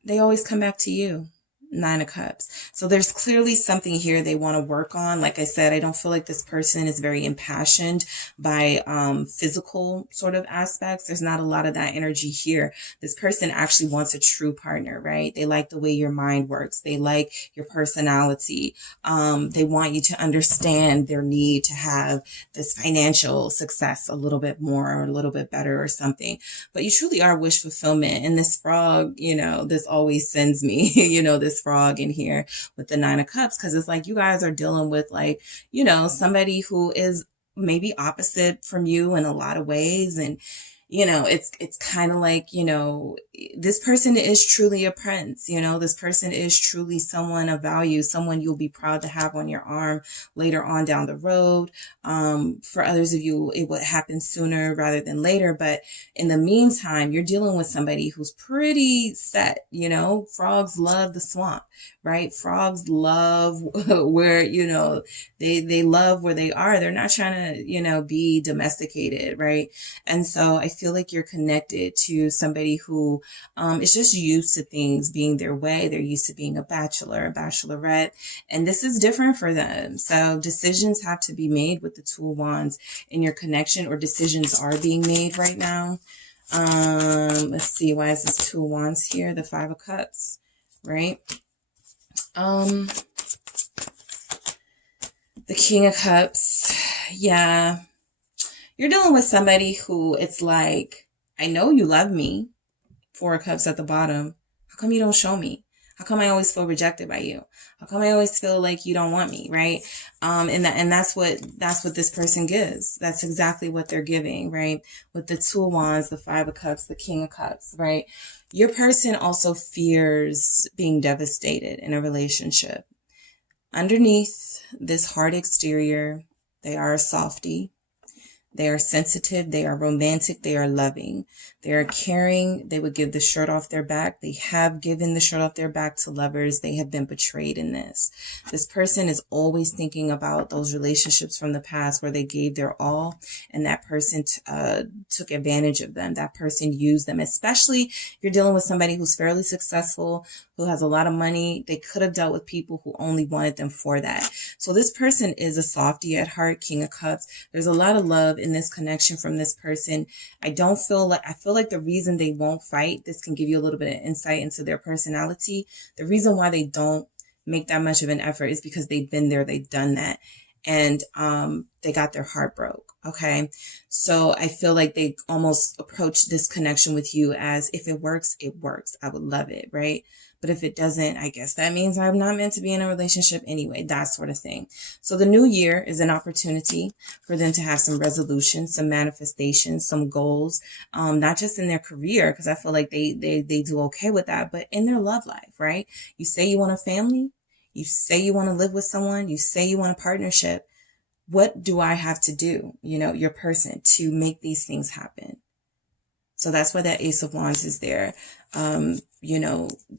they always come back to you. Nine of Cups. So there's clearly something here they want to work on. Like I said, I don't feel like this person is very impassioned by physical sort of aspects. There's not a lot of that energy here. This person actually wants a true partner, right? They like the way your mind works. They like your personality. They want you to understand their need to have this financial success a little bit more or a little bit better or something. But you truly are wish fulfillment. And this frog, you know, this always sends me, you know, this frog in here with the Nine of Cups, because it's like you guys are dealing with, like, you know, somebody who is maybe opposite from you in a lot of ways. And you know, it's kind of like, you know, this person is truly a prince, you know, this person is truly someone of value, someone you'll be proud to have on your arm later on down the road. For others of you, it would happen sooner rather than later. But in the meantime, you're dealing with somebody who's pretty set, you know, frogs love the swamp, right? Frogs love where, you know, they love where they are. They're not trying to, you know, be domesticated, right? And so I feel like you're connected to somebody who is just used to things being their way. They're used to being a bachelor, a bachelorette, and this is different for them. So decisions have to be made with the Two of Wands in your connection, or decisions are being made right now. Let's see, why is this Two of Wands here? The Five of Cups, right? The King of Cups, yeah. You're dealing with somebody who it's like, I know you love me. Four of Cups at the bottom. How come you don't show me? How come I always feel rejected by you? How come I always feel like you don't want me, right? And that's what this person gives. That's exactly what they're giving, right? With the Two of Wands, the Five of Cups, the King of Cups, right? Your person also fears being devastated in a relationship. Underneath this hard exterior, they are a softie. They are sensitive. They are romantic. They are loving. They are caring. They would give the shirt off their back. They have given the shirt off their back to lovers. They have been betrayed in this. This person is always thinking about those relationships from the past where they gave their all and that person took advantage of them. That person used them. Especially you're dealing with somebody who's fairly successful, who has a lot of money. They could have dealt with people who only wanted them for that. So this person is a softie at heart, King of Cups. There's a lot of love in this connection from this person. I feel like the reason they won't fight, this can give you a little bit of insight into their personality. The reason why they don't make that much of an effort is because they've been there, they've done that. And they got their heart broke. Okay. So I feel like they almost approach this connection with you as, if it works, it works. I would love it. Right. But if it doesn't, I guess that means I'm not meant to be in a relationship anyway, that sort of thing. So the new year is an opportunity for them to have some resolutions, some manifestations, some goals, not just in their career, because I feel like they do okay with that, but in their love life, right? You say you want a family, you say you want to live with someone, you say you want a partnership. What do I have to do, your person, to make these things happen? So that's why that Ace of Wands is there,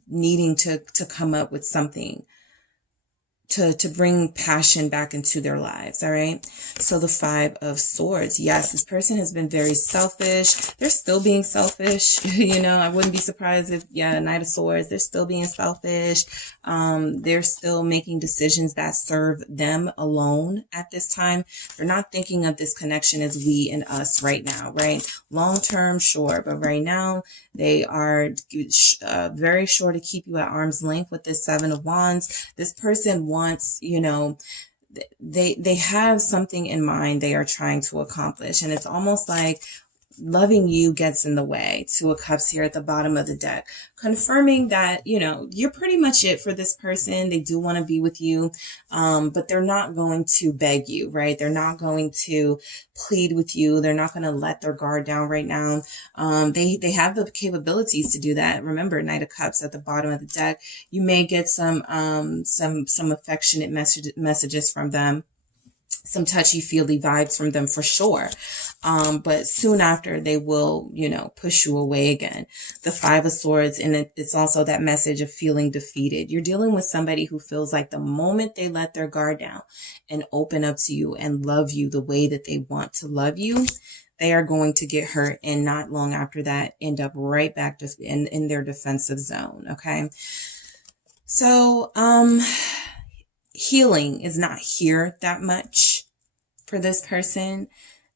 needing to come up with something to bring passion back into their lives. All right. So the Five of Swords. Yes, this person has been very selfish. They're still being selfish. I wouldn't be surprised if, Knight of Swords, they're still being selfish. They're still making decisions that serve them alone at this time. They're not thinking of this connection as we and us right now, right? Long term, sure. But right now, they are very sure to keep you at arm's length with this Seven of Wands. This person wants, they have something in mind they are trying to accomplish. And it's almost like loving you gets in the way. Two of Cups here at the bottom of the deck, confirming that, you're pretty much it for this person. They do want to be with you, but they're not going to beg you, right? They're not going to plead with you. They're not going to let their guard down right now. They have the capabilities to do that. Remember, Knight of Cups at the bottom of the deck. You may get some affectionate messages from them, some touchy-feely vibes from them for sure. But soon after, they will, push you away again. The Five of Swords, and it's also that message of feeling defeated. You're dealing with somebody who feels like the moment they let their guard down and open up to you and love you the way that they want to love you, they are going to get hurt, and not long after that, end up right back in their defensive zone. Okay. So, healing is not here that much for this person.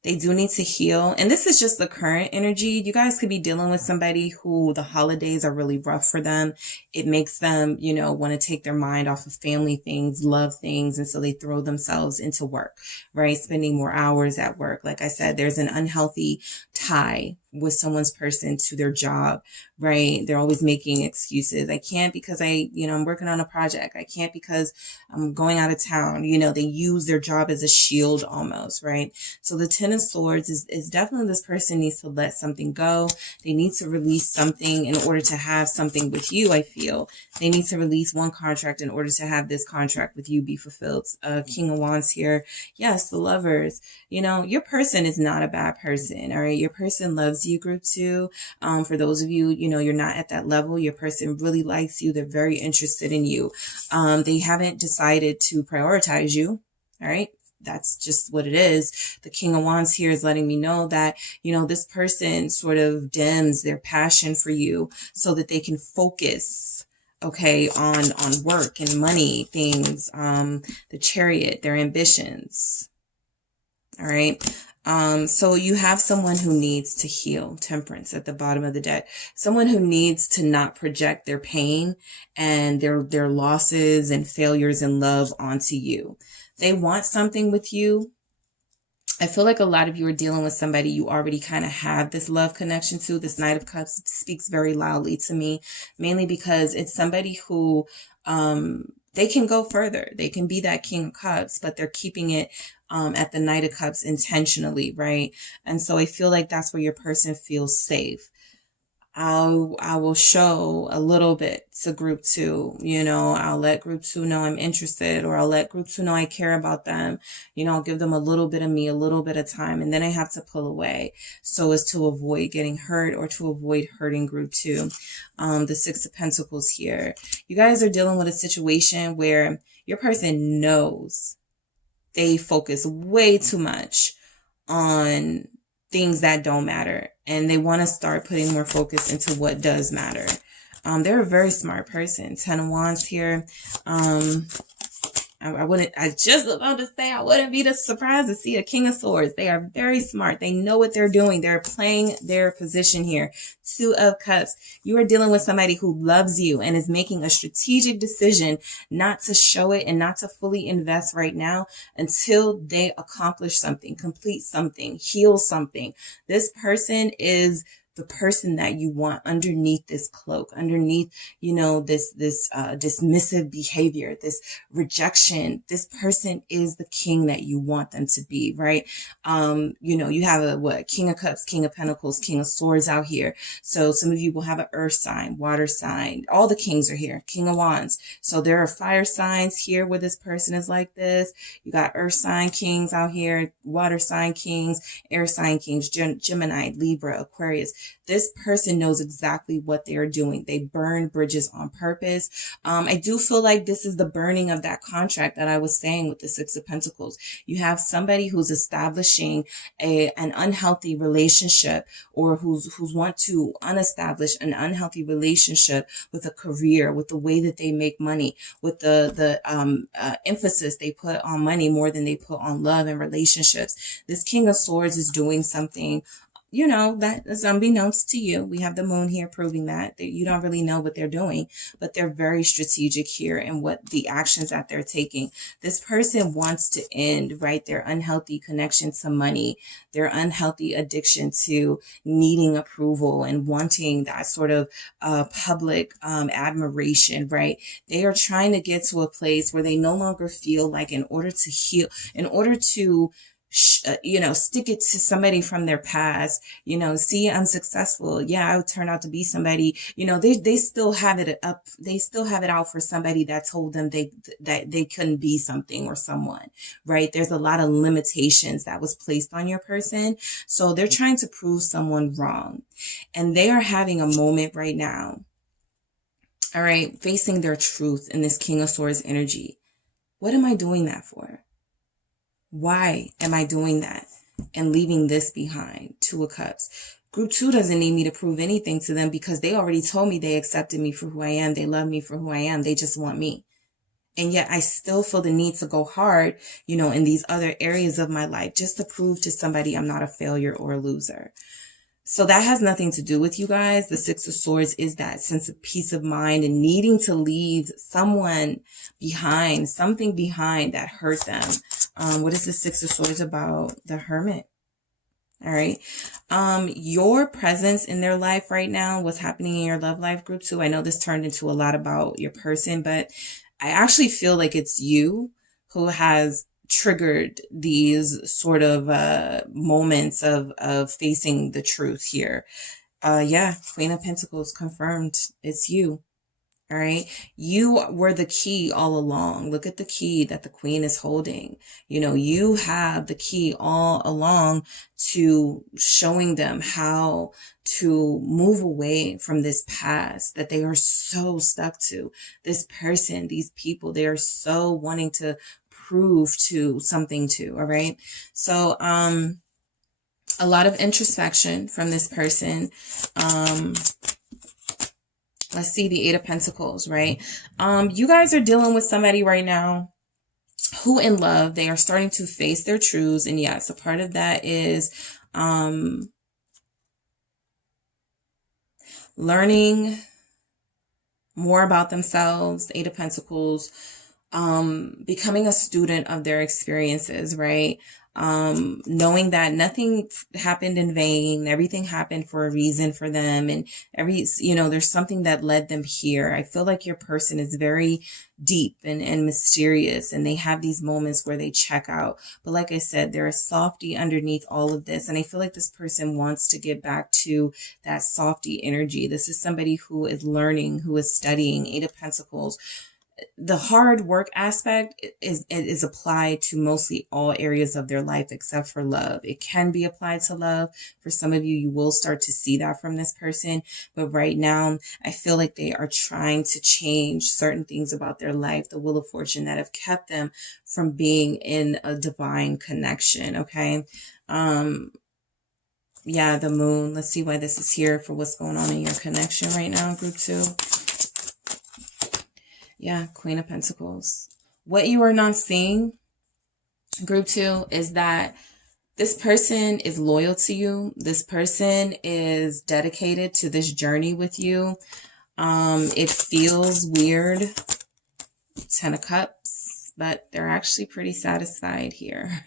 They do need to heal. And this is just the current energy. You guys could be dealing with somebody who the holidays are really rough for them. It makes them, want to take their mind off of family things, love things. And so they throw themselves into work, right? Spending more hours at work. Like I said, there's an unhealthy tie with someone's person to their job, right? They're always making excuses. I can't because I'm working on a project. I can't because I'm going out of town. They use their job as a shield almost, right? So the Ten of Swords is definitely, this person needs to let something go. They need to release something in order to have something with you. I feel they need to release one contract in order to have this contract with you be fulfilled. King of Wands here. Yes, the Lovers. Your person is not a bad person. All right. Your person loves you, group 2. For those of you, you're not at that level, your person really likes you. They're very interested in you. They haven't decided to prioritize you. All right. That's just what it is. The King of Wands here is letting me know that, this person sort of dims their passion for you so that they can focus, okay, on work and money things, the Chariot, their ambitions. All right. So you have someone who needs to heal, Temperance at the bottom of the deck, someone who needs to not project their pain and their losses and failures in love onto you. They want something with you. I feel like a lot of you are dealing with somebody you already kind of have this love connection to. This Knight of Cups speaks very loudly to me, mainly because it's somebody who, they can go further. They can be that King of Cups, but they're keeping it at the Knight of Cups intentionally, right? And so I feel like that's where your person feels safe. I will show a little bit to group 2, I'll let group 2 know I'm interested, or I'll let group 2 know I care about them. I'll give them a little bit of me, a little bit of time, and then I have to pull away so as to avoid getting hurt or to avoid hurting group 2. The Six of Pentacles here. You guys are dealing with a situation where your person knows they focus way too much on things that don't matter, and they want to start putting more focus into what does matter. They're a very smart person. Ten of Wands here. I just about to say, I wouldn't be surprised to see a King of Swords. They are very smart. They know what they're doing. They're playing their position here. Two of Cups. You are dealing with somebody who loves you and is making a strategic decision not to show it and not to fully invest right now until they accomplish something, complete something, heal something. This person is the person that you want underneath this cloak, underneath, you know, this dismissive behavior, this rejection. This person is the king that you want them to be, right? You know, you have a King of Cups, King of Pentacles, King of Swords out here. So some of you will have an earth sign, water sign. All the kings are here. King of Wands. So there are fire signs here where this person is like this. You got earth sign kings out here, water sign kings, air sign kings, Gemini, Libra, Aquarius. This person knows exactly what they are doing. They burn bridges on purpose. I do feel like this is the burning of that contract that I was saying with the Six of Pentacles. You have somebody who's establishing an unhealthy relationship, or who's want to unestablish an unhealthy relationship with a career, with the way that they make money, with the emphasis they put on money more than they put on love and relationships. This King of Swords is doing something, you know, that is unbeknownst to you. We have the moon here proving that you don't really know what they're doing, but they're very strategic here in what the actions that they're taking. This person wants to end, right, their unhealthy connection to money, their unhealthy addiction to needing approval and wanting that sort of public admiration, right? They are trying to get to a place where they no longer feel like in order to heal, in order to you know, stick it to somebody from their past, you know, see, I'm successful. Yeah, I would turn out to be somebody, you know, they still have it up. They still have it out for somebody that told them that they couldn't be something or someone, right? There's a lot of limitations that was placed on your person. So they're trying to prove someone wrong, and they are having a moment right now. All right. Facing their truth in this King of Swords energy. What am I doing that for? Why am I doing that and leaving this behind? Two of Cups. Group 2 doesn't need me to prove anything to them because they already told me they accepted me for who I am. They love me for who I am. They just want me. And yet I still feel the need to go hard, you know, in these other areas of my life just to prove to somebody I'm not a failure or a loser. So that has nothing to do with you guys. The Six of Swords is that sense of peace of mind and needing to leave someone behind, something behind that hurt them. What is the Six of Swords about? The Hermit. All right. Your presence in their life right now, what's happening in your love life, Group 2. I know this turned into a lot about your person, but I actually feel like it's you who has triggered these sort of moments of facing the truth here. Yeah, Queen of Pentacles confirmed. It's you. All right. You were the key all along. Look at the key that the Queen is holding. You know, you have the key all along to showing them how to move away from this past that they are so stuck to. This person, these people, they are so wanting to prove to something to. All right. So, a lot of introspection from this person. Let's see the Eight of Pentacles, right? You guys are dealing with somebody right now who in love, they are starting to face their truths. And yes, a part of that is learning more about themselves. The Eight of Pentacles, becoming a student of their experiences, right? Knowing that nothing happened in vain, everything happened for a reason for them, and there's something that led them here. I feel like your person is very deep and mysterious, and they have these moments where they check out. But like I said, there is softy underneath all of this, and I feel like this person wants to get back to that softy energy. This is somebody who is learning, who is studying. Eight of Pentacles. The hard work aspect is applied to mostly all areas of their life except for love. It can be applied to love. For some of you, you will start to see that from this person. But right now, I feel like they are trying to change certain things about their life, the Wheel of Fortune, that have kept them from being in a divine connection. Okay. Yeah, the Moon. Let's see why this is here for what's going on in your connection right now, Group 2. Yeah, Queen of Pentacles. What you are not seeing, group 2, is that this person is loyal to you. This person is dedicated to this journey with you. It feels weird, 10 of Cups, but they're actually pretty satisfied here.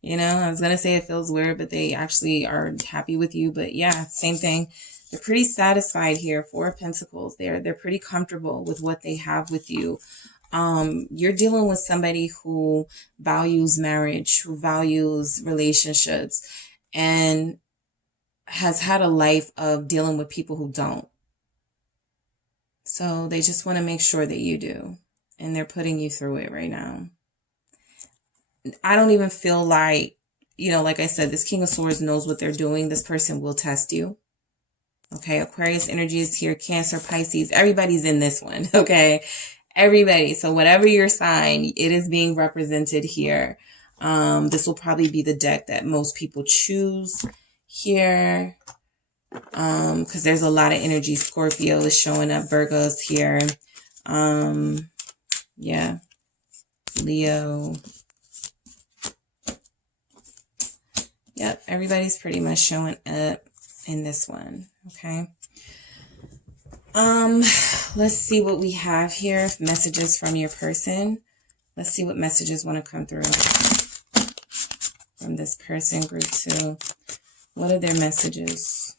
You know, I was going to say it feels weird, but they actually are happy with you. But yeah, same thing. They're pretty satisfied here. 4 of Pentacles. They're pretty comfortable with what they have with you. You're dealing with somebody who values marriage, who values relationships, and has had a life of dealing with people who don't. So they just want to make sure that you do. And they're putting you through it right now. I don't even feel like, you know, like I said, this King of Swords knows what they're doing. This person will test you. Okay, Aquarius energy is here. Cancer, Pisces, everybody's in this one. Okay, everybody. So whatever your sign, it is being represented here. This will probably be the deck that most people choose here. Because there's a lot of energy. Scorpio is showing up. Virgo's here. Yeah. Leo. Yep, everybody's pretty much showing up in this one. Okay. Let's see what we have here. Messages from your person. Let's see what messages want to come through from this person, group 2. What are their messages?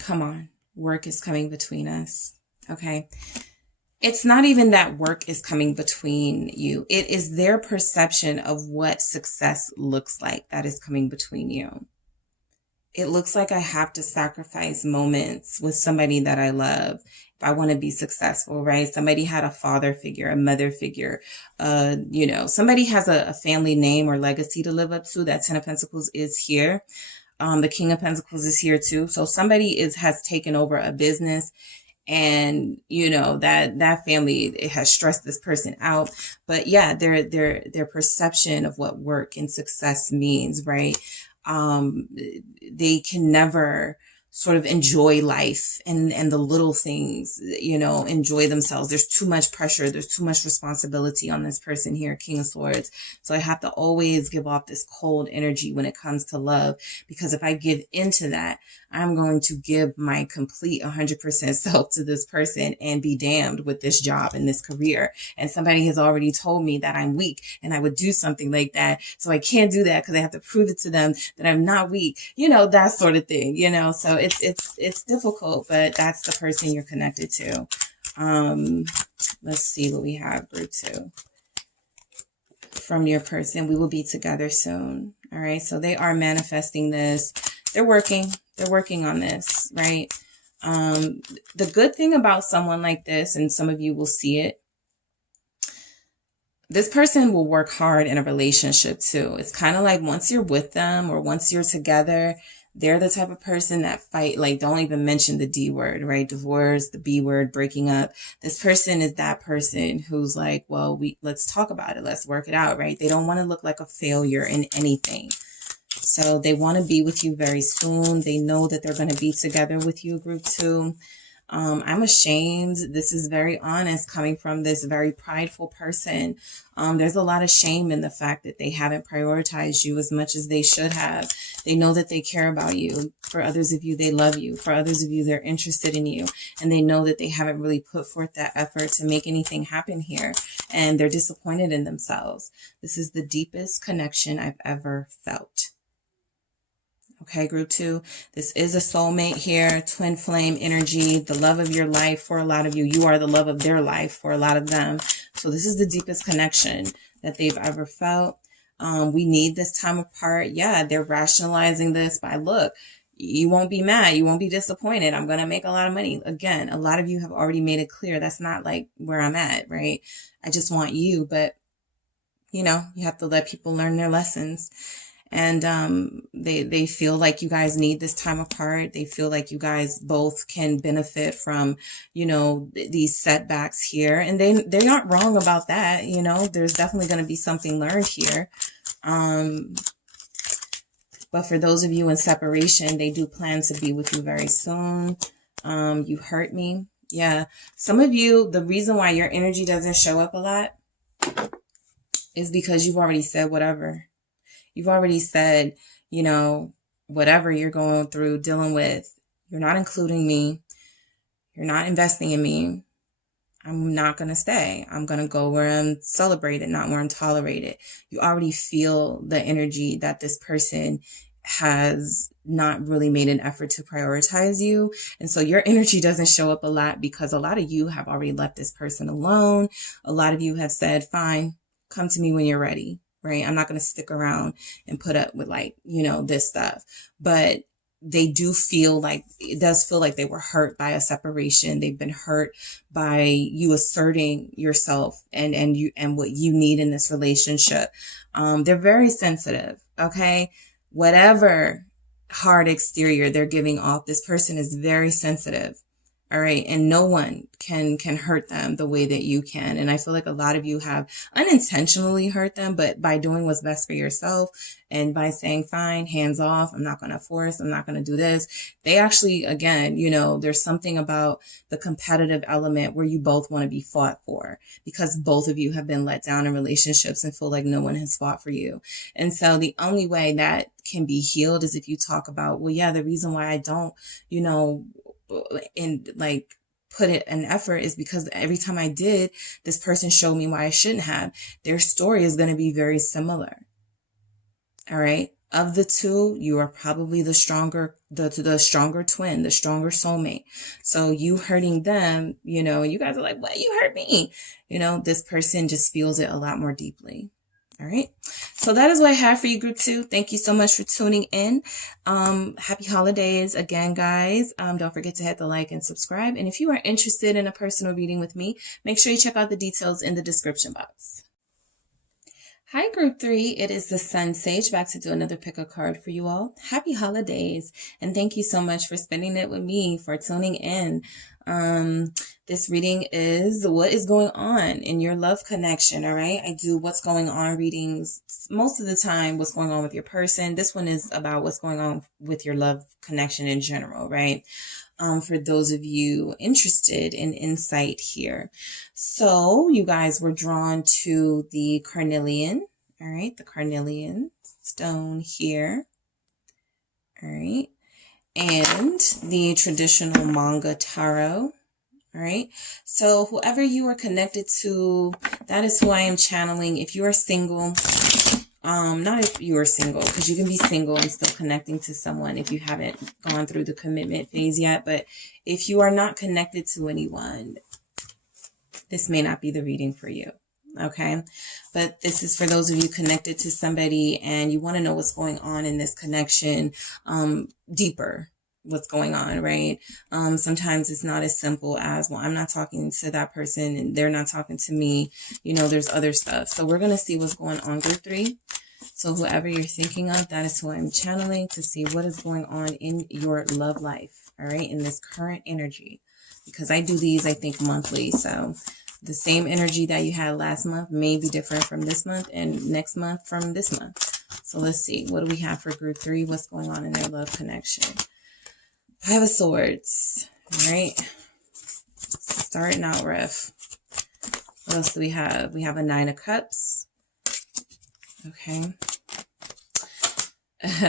Come on. Work is coming between us. Okay. It's not even that work is coming between you. It is their perception of what success looks like that is coming between you. It looks like I have to sacrifice moments with somebody that I love if I want to be successful, right? Somebody had a father figure, a mother figure, you know, somebody has a family name or legacy to live up to. That 10 of Pentacles is here. The King of Pentacles is here too. So somebody has taken over a business. And, you know, that family, it has stressed this person out. But yeah, their perception of what work and success means, right? They can never sort of enjoy life and the little things, you know, enjoy themselves. There's too much pressure. There's too much responsibility on this person here, King of Swords. So I have to always give off this cold energy when it comes to love, because if I give into that, I'm going to give my complete 100% self to this person and be damned with this job and this career. And somebody has already told me that I'm weak and I would do something like that. So I can't do that because I have to prove it to them that I'm not weak, you know, that sort of thing, you know. So it's difficult, but that's the person you're connected to. Let's see what we have, group 2. From your person, we will be together soon. All right. So they are manifesting this. They're working on this, right? The good thing about someone like this, and some of you will see it, this person will work hard in a relationship too. It's kind of like once you're with them or once you're together, they're the type of person that fight, like, don't even mention the D word, right? Divorce, the B word, breaking up. This person is that person who's like, well, let's talk about it. Let's work it out, right? They don't want to look like a failure in anything. So they want to be with you very soon. They know that they're going to be together with you, group 2. I'm ashamed. This is very honest coming from this very prideful person. There's a lot of shame in the fact that they haven't prioritized you as much as they should have. They know that they care about you. For others of you, they love you. For others of you, they're interested in you. And they know that they haven't really put forth that effort to make anything happen here. And they're disappointed in themselves. This is the deepest connection I've ever felt. Okay, group 2, this is a soulmate here, twin flame energy, the love of your life for a lot of you. You are the love of their life for a lot of them. So this is the deepest connection that they've ever felt. We need this time apart. Yeah, they're rationalizing this by, look, you won't be mad. You won't be disappointed. I'm going to make a lot of money. Again, a lot of you have already made it clear that's not like where I'm at, right? I just want you, but you know, you have to let people learn their lessons. And they feel like you guys need this time apart. They feel like you guys both can benefit from, you know, these setbacks here. And they aren't wrong about that. You know, there's definitely going to be something learned here. But for those of you in separation, they do plan to be with you very soon. You hurt me. Yeah. Some of you, the reason why your energy doesn't show up a lot is because you've already said whatever. You've already said, you know, whatever you're going through, dealing with, you're not including me. You're not investing in me. I'm not going to stay. I'm going to go where I'm celebrated, not where I'm tolerated. You already feel the energy that this person has not really made an effort to prioritize you. And so your energy doesn't show up a lot because a lot of you have already left this person alone. A lot of you have said, fine, come to me when you're ready, right? I'm not going to stick around and put up with like, you know, this stuff. But they do feel like, it does feel like they were hurt by a separation. They've been hurt by you asserting yourself and what you need in this relationship. They're very sensitive. Okay. Whatever hard exterior they're giving off, this person is very sensitive. All right. And no one can hurt them the way that you can. And I feel like a lot of you have unintentionally hurt them, but by doing what's best for yourself and by saying, fine, hands off, I'm not going to force, I'm not going to do this. They actually, again, you know, there's something about the competitive element where you both want to be fought for because both of you have been let down in relationships and feel like no one has fought for you. And so the only way that can be healed is if you talk about, well, yeah, the reason why I don't, you know, and like put it an effort is because every time I did, this person showed me why I shouldn't have. Their story is going to be very similar. All right. Of the two, you are probably the stronger, the stronger twin, the stronger soulmate. So you hurting them, you know, you guys are like, what? You hurt me. You know, this person just feels it a lot more deeply. All right. So that is what I have for you, group 2. Thank you so much for tuning in. Happy holidays again, guys. Don't forget to hit the like and subscribe. And if you are interested in a personal reading with me, make sure you check out the details in the description box. Hi, group 3. It is the SunSage back to do another pick a card for you all. Happy holidays. And thank you so much for spending it with me, for tuning in. This reading is what is going on in your love connection. All right. I do what's going on readings most of the time, what's going on with your person. This one is about what's going on with your love connection in general. Right. For those of you interested in insight here. So you guys were drawn to the carnelian. All right. The carnelian stone here. All right. And the traditional manga tarot. All right. So whoever you are connected to, that is who I am channeling. If you are single, not if you are single, because you can be single and still connecting to someone if you haven't gone through the commitment phase yet. But if you are not connected to anyone, this may not be the reading for you. Okay. But this is for those of you connected to somebody and you want to know what's going on in this connection, deeper. What's going on, right? Sometimes it's not as simple as, well, I'm not talking to that person and they're not talking to me. You know, there's other stuff. So we're going to see what's going on, group 3. So whoever you're thinking of, that is who I'm channeling to see what is going on in your love life. All right. In this current energy, because I do these, I think, monthly. So the same energy that you had last month may be different from this month and next month from this month. So let's see. What do we have for group 3? What's going on in their love connection? 5 of Swords, all right? Starting out rough. What else do we have? We have a 9 of Cups. Okay.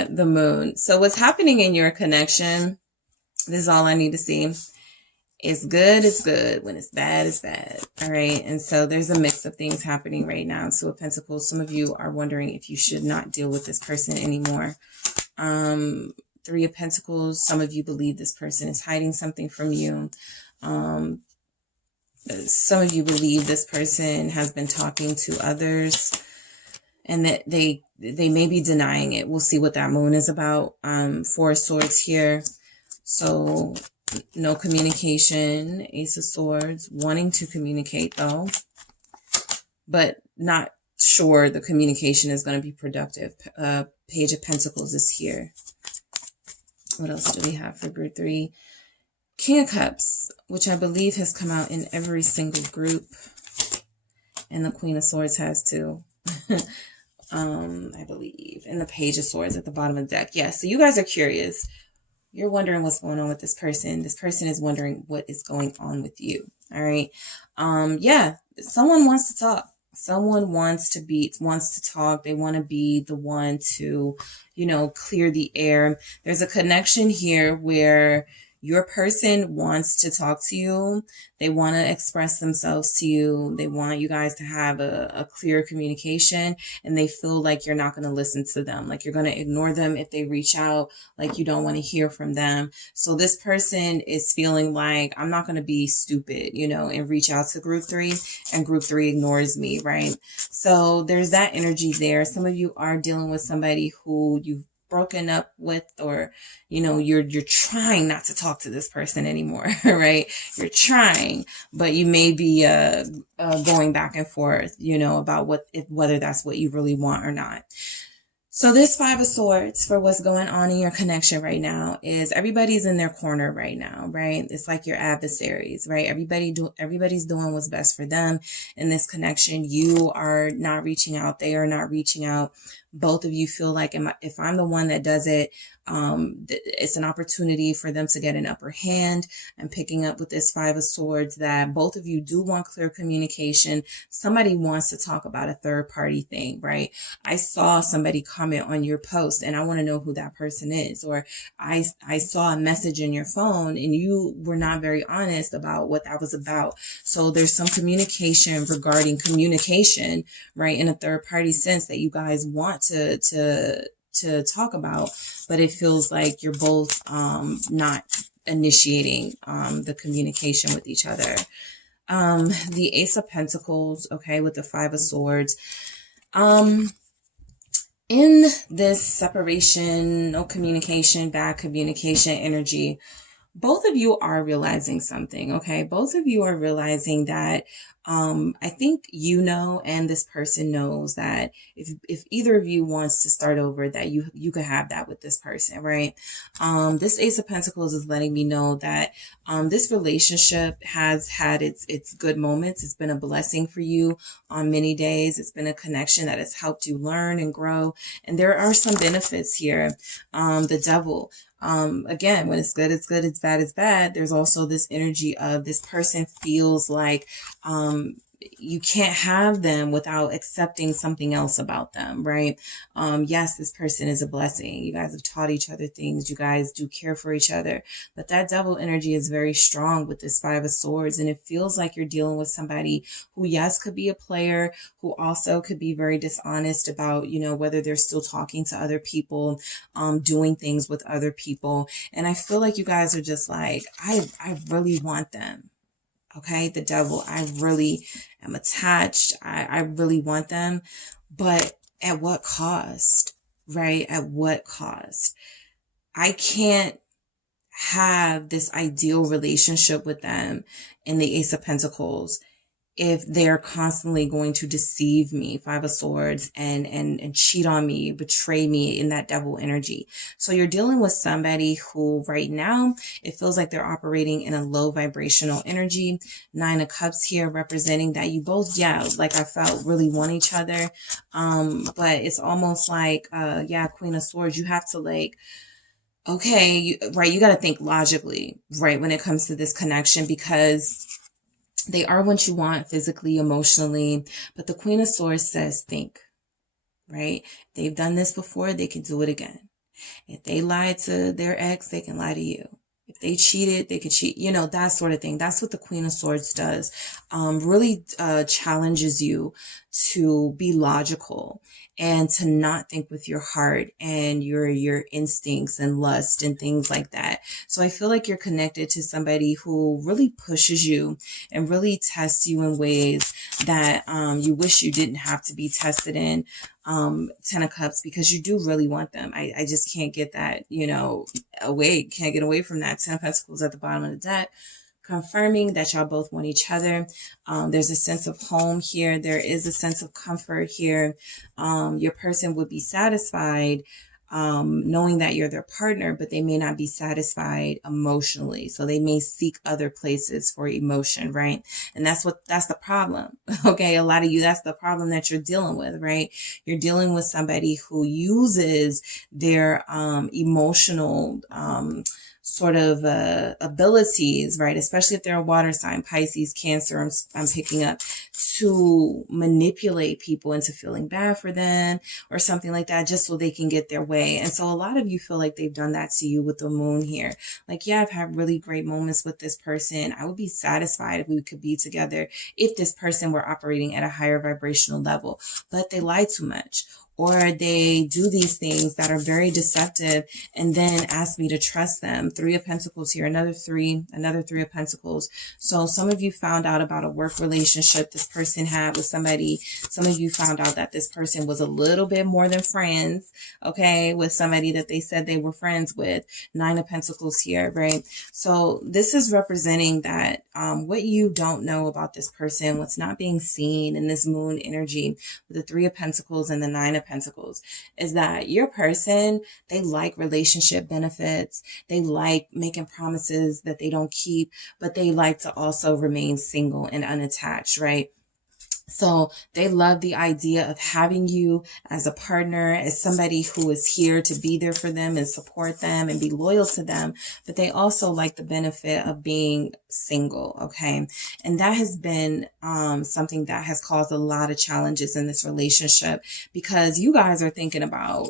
The Moon. So what's happening in your connection, this is all I need to see. It's good, it's good. When it's bad, it's bad. All right. And so there's a mix of things happening right now. 2 of Pentacles. Some of you are wondering if you should not deal with this person anymore. 3 of Pentacles. Some of you believe this person is hiding something from you. Some of you believe this person has been talking to others and that they may be denying it. We'll see what that Moon is about. 4 of Swords here. So no communication. Ace of Swords. Wanting to communicate though, but not sure the communication is going to be productive. Page of Pentacles is here. What else do we have for group 3? King of Cups, which I believe has come out in every single group. And the Queen of Swords has too. I believe. And the Page of Swords at the bottom of the deck. Yeah, so you guys are curious. You're wondering what's going on with this person. This person is wondering what is going on with you. All right. Yeah, someone wants to talk. Someone wants to talk. They want to be the one to, clear the air. There's a connection here where your person wants to talk to you. They want to express themselves to you. They want you guys to have a clear communication, and they feel like you're not going to listen to them. Like you're going to ignore them if they reach out, like you don't want to hear from them. So this person is feeling like, I'm not going to be stupid, and reach out to group 3, and group 3 ignores me, right? So there's that energy there. Some of you are dealing with somebody who you've broken up with, or you're trying not to talk to this person anymore, right? You're trying, but you may be going back and forth, about whether that's what you really want or not. So this 5 of Swords, for what's going on in your connection right now, is everybody's in their corner right now, right? It's like your adversaries, right? Everybody's doing what's best for them in this connection. You are not reaching out. They are not reaching out. Both of you feel like, if I'm the one that does it, it's an opportunity for them to get an upper hand. I'm picking up with this 5 of Swords that both of you do want clear communication. Somebody wants to talk about a third party thing, right? I saw somebody comment on your post and I want to know who that person is. Or I saw a message in your phone and you were not very honest about what that was about. So there's some communication regarding communication, right? In a third party sense that you guys want to talk about, but it feels like you're both not initiating the communication with each other. The Ace of Pentacles, okay, with the 5 of Swords. In this separation, no communication, bad communication energy, both of you are realizing something, okay? Both of you are realizing that I think and this person knows that if either of you wants to start over, that you could have that with this person, right? This Ace of Pentacles is letting me know that this relationship has had its good moments. It's been a blessing for you on many days. It's been a connection that has helped you learn and grow. And there are some benefits here. The Devil. Again, when it's good, it's good. It's bad, it's bad. There's also this energy of this person feels like, you can't have them without accepting something else about them, right? Yes, this person is a blessing. You guys have taught each other things. You guys do care for each other, but that Devil energy is very strong with this 5 of Swords. And it feels like you're dealing with somebody who, yes, could be a player, who also could be very dishonest about, whether they're still talking to other people, doing things with other people. And I feel like you guys are just like, I really want them. Okay, the Devil, I really am attached. I really want them, but at what cost, right? At what cost? I can't have this ideal relationship with them in the Ace of Pentacles if they're constantly going to deceive me, 5 of Swords, and cheat on me, betray me in that Devil energy. So you're dealing with somebody who right now, it feels like they're operating in a low vibrational energy. 9 of Cups here representing that you both, like I felt, really want each other. But it's almost like, Queen of Swords, you have to okay, right, you got to think logically, right, when it comes to this connection, because they are what you want physically, emotionally. But the Queen of Swords says, think, right? They've done this before. They can do it again. If they lied to their ex, they can lie to you. If they cheated, they could cheat, that sort of thing. That's what the Queen of Swords does. Really challenges you to be logical and to not think with your heart and your instincts and lust and things like that. So I feel like you're connected to somebody who really pushes you and really tests you in ways that you wish you didn't have to be tested in. 10 of Cups, because you do really want them. I just can't get that, can't get away from that. 10 of Pentacles at the bottom of the deck, confirming that y'all both want each other. There's a sense of home here. There is a sense of comfort here. Your person would be satisfied knowing that you're their partner, but they may not be satisfied emotionally. So they may seek other places for emotion, right? And that's the problem. Okay. A lot of you, that's the problem that you're dealing with, right? You're dealing with somebody who uses their, emotional, sort of abilities, right? Especially if they're a water sign, Pisces, Cancer, I'm picking up, to manipulate people into feeling bad for them or something like that, just so they can get their way. And so a lot of you feel like they've done that to you with the moon here. Like, yeah, I've had really great moments with this person. I would be satisfied if we could be together if this person were operating at a higher vibrational level, but they lie too much. Or they do these things that are very deceptive and then ask me to trust them. 3 of Pentacles here, another 3 of Pentacles. So some of you found out about a work relationship this person had with somebody. Some of you found out that this person was a little bit more than friends, okay, with somebody that they said they were friends with. 9 of Pentacles here, right? So this is representing that what you don't know about this person, what's not being seen in this moon energy with the 3 of Pentacles and the 9 of Pentacles, is that your person, they like relationship benefits. They like making promises that they don't keep, but they like to also remain single and unattached, right? So they love the idea of having you as a partner, as somebody who is here to be there for them and support them and be loyal to them. But they also like the benefit of being single. Okay. And that has been something that has caused a lot of challenges in this relationship, because you guys are thinking about,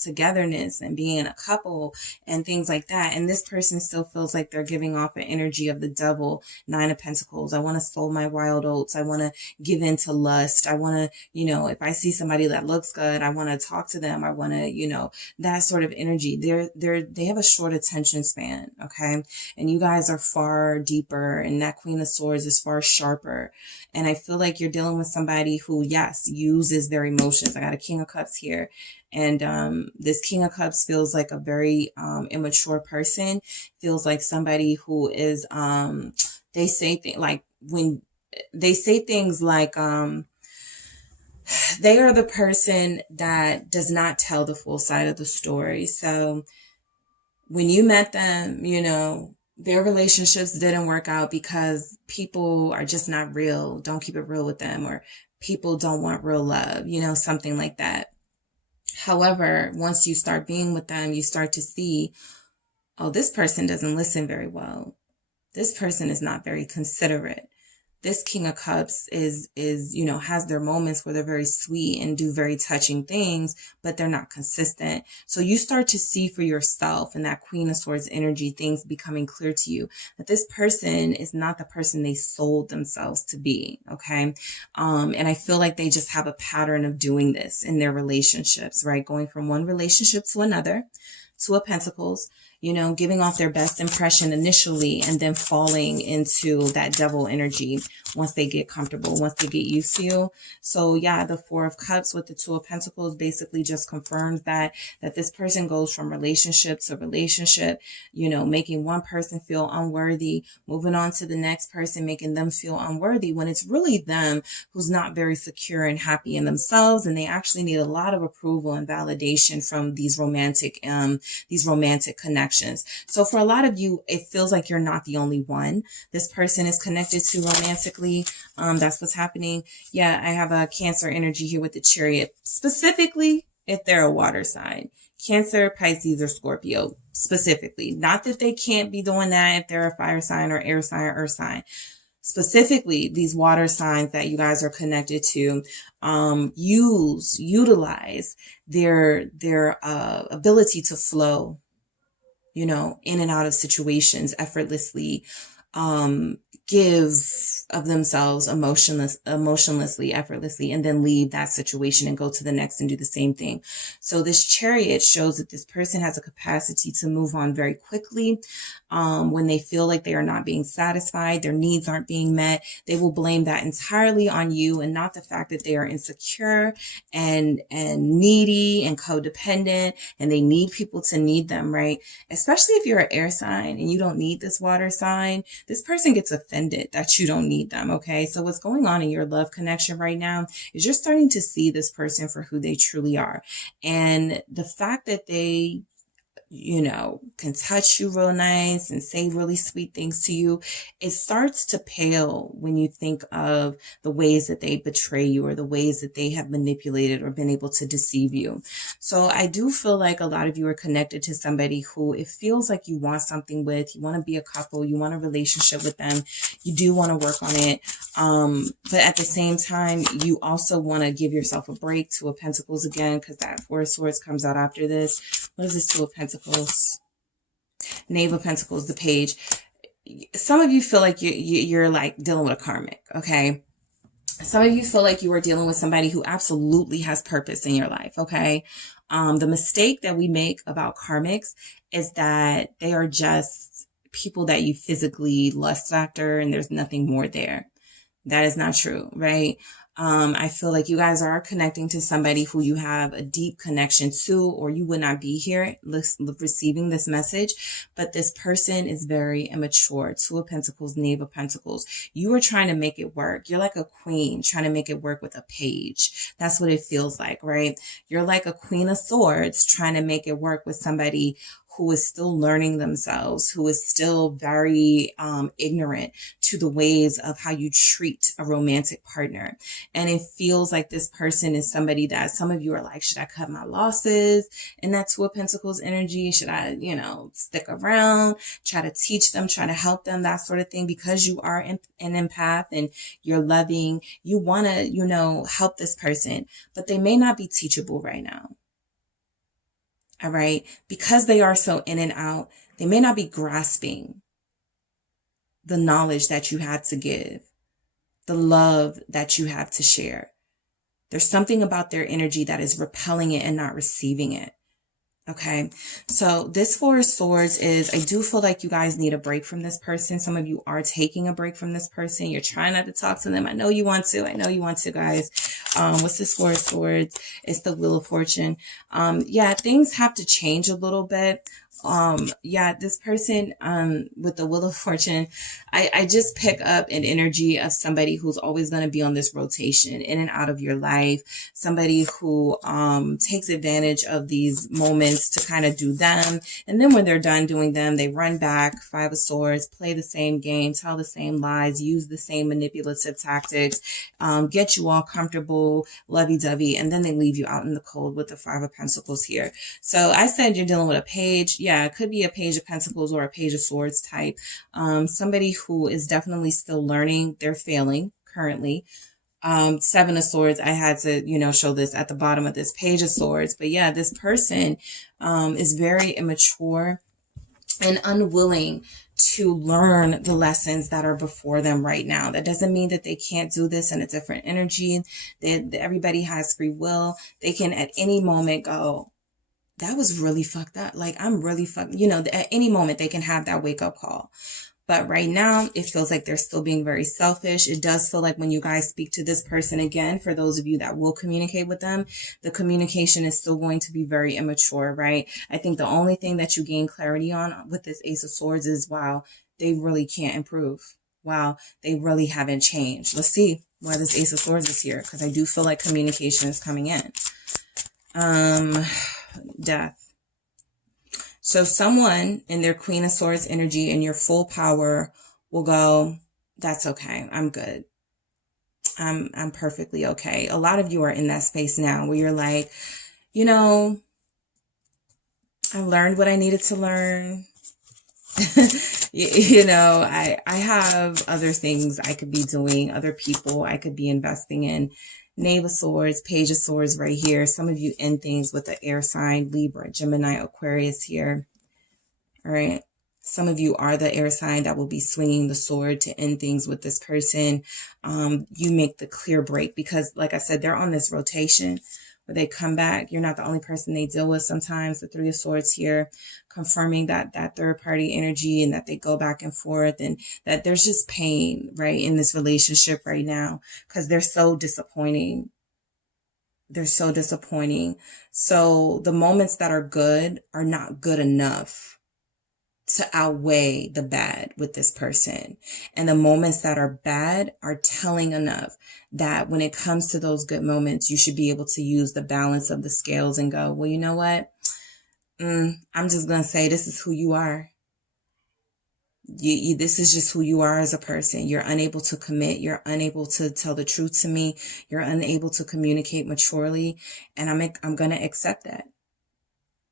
togetherness and being a couple and things like that. And this person still feels like they're giving off an energy of the devil. 9 of Pentacles. I want to sow my wild oats. I want to give in to lust. I want to, if I see somebody that looks good, I want to talk to them. I want to, that sort of energy. They have a short attention span. Okay. And you guys are far deeper, and that Queen of Swords is far sharper. And I feel like you're dealing with somebody who, yes, uses their emotions. I got a King of Cups here. And this King of Cups feels like a very immature person. Feels like somebody who is, they say things like, when they say things like, they are the person that does not tell the full side of the story. So when you met them, their relationships didn't work out because people are just not real. Don't keep it real with them, or people don't want real love, something like that. However, once you start being with them, you start to see, oh, this person doesn't listen very well. This person is not very considerate. This King of Cups is, has their moments where they're very sweet and do very touching things, but they're not consistent. So you start to see for yourself, in that Queen of Swords energy, things becoming clear to you that this person is not the person they sold themselves to be. Okay. And I feel like they just have a pattern of doing this in their relationships, right? Going from one relationship to another. 2 of Pentacles, giving off their best impression initially and then falling into that devil energy once they get comfortable, once they get used to you. So yeah, the 4 of Cups with the 2 of Pentacles basically just confirms that this person goes from relationship to relationship, making one person feel unworthy, moving on to the next person, making them feel unworthy, when it's really them who's not very secure and happy in themselves. And they actually need a lot of approval and validation from these romantic connections. So for a lot of you, it feels like you're not the only one this person is connected to romantically. That's what's happening. Yeah, I have a Cancer energy here with the Chariot, specifically if they're a water sign. Cancer, Pisces, or Scorpio, specifically. Not that they can't be doing that if they're a fire sign or air sign or earth sign. Specifically, these water signs that you guys are connected to, utilize their ability to flow, in and out of situations effortlessly, give of themselves emotionlessly, effortlessly, and then leave that situation and go to the next and do the same thing. So this Chariot shows that this person has a capacity to move on very quickly. When they feel like they are not being satisfied, their needs aren't being met, they will blame that entirely on you and not the fact that they are insecure and needy and codependent, and they need people to need them, right? Especially if you're an air sign and you don't need this water sign, this person gets offended that you don't need need them. Okay. So what's going on in your love connection right now is you're starting to see this person for who they truly are. And the fact that they, can touch you real nice and say really sweet things to you, it starts to pale when you think of the ways that they betray you or the ways that they have manipulated or been able to deceive you. So I do feel like a lot of you are connected to somebody who it feels like you want something with, you want to be a couple, you want a relationship with them, you do want to work on it. But at the same time, you also want to give yourself a break. Two of Pentacles again, because that Four of Swords comes out after this. What is this Two of Pentacles? Knave of Pentacles, the Page. Some of you feel like you're like dealing with a karmic, okay? Some of you feel like you are dealing with somebody who absolutely has purpose in your life, okay? The mistake that we make about karmics is that they are just people that you physically lust after and there's nothing more there. That is not true, right? I feel like you guys are connecting to somebody who you have a deep connection to, or you would not be here receiving this message. But this person is very immature. Two of Pentacles, Knave of Pentacles. You are trying to make it work. You're like a queen trying to make it work with a page. That's what it feels like, right? You're like a Queen of Swords trying to make it work with somebody who is still learning themselves, who is still very ignorant to the ways of how you treat a romantic partner. And it feels like this person is somebody that some of you are like, should I cut my losses in that Two of Pentacles energy? Should I, stick around, try to teach them, try to help them, that sort of thing? Because you are an empath and you're loving, you want to, help this person, but they may not be teachable right now. All right. Because they are so in and out, they may not be grasping the knowledge that you have to give, the love that you have to share. There's something about their energy that is repelling it and not receiving it. Okay. So this Four of Swords is, I do feel like you guys need a break from this person. Some of you are taking a break from this person. You're trying not to talk to them. I know you want to. I know you want to, guys. What's this Four of Swords? It's the Wheel of Fortune. Yeah, things have to change a little bit. This person, with the Wheel of Fortune, I just pick up an energy of somebody who's always going to be on this rotation in and out of your life. Somebody who, takes advantage of these moments to kind of do them. And then when they're done doing them, they run back, Five of Swords, play the same game, tell the same lies, use the same manipulative tactics, get you all comfortable, lovey-dovey, and then they leave you out in the cold with the Five of Pentacles here. So I said you're dealing with a page. Yeah, it could be a Page of Pentacles or a Page of Swords type. Somebody who is definitely still learning. They're failing currently. Seven of Swords, I had to, show this at the bottom of this Page of Swords. But yeah, this person is very immature and unwilling to learn the lessons that are before them right now. That doesn't mean that they can't do this in a different energy. Everybody has free will. They can at any moment go, that was really fucked up. Like, I'm really fucked. At any moment they can have that wake up call. But right now, it feels like they're still being very selfish. It does feel like when you guys speak to this person again, for those of you that will communicate with them, the communication is still going to be very immature, right? I think the only thing that you gain clarity on with this Ace of Swords is, wow, they really can't improve. Wow, they really haven't changed. Let's see why this Ace of Swords is here, because I do feel like communication is coming in. Death. So someone in their Queen of Swords energy in your full power will go, that's okay. I'm good. I'm perfectly okay. A lot of you are in that space now where you're like, I learned what I needed to learn. I have other things I could be doing, other people I could be investing in. Knave of Swords, Page of Swords right here. Some of you end things with the air sign, Libra, Gemini, Aquarius here. All right. Some of you are the air sign that will be swinging the sword to end things with this person. You make the clear break because, like I said, they're on this rotation where they come back. You're not the only person they deal with sometimes. The Three of Swords here, confirming that third party energy and that they go back and forth and that there's just pain, right, in this relationship right now because they're so disappointing. They're so disappointing. So the moments that are good are not good enough to outweigh the bad with this person. And the moments that are bad are telling enough that when it comes to those good moments, you should be able to use the balance of the scales and go, well, you know what? I'm just going to say this is who you are. This is just who you are as a person. You're unable to commit. You're unable to tell the truth to me. You're unable to communicate maturely. And I'm going to accept that.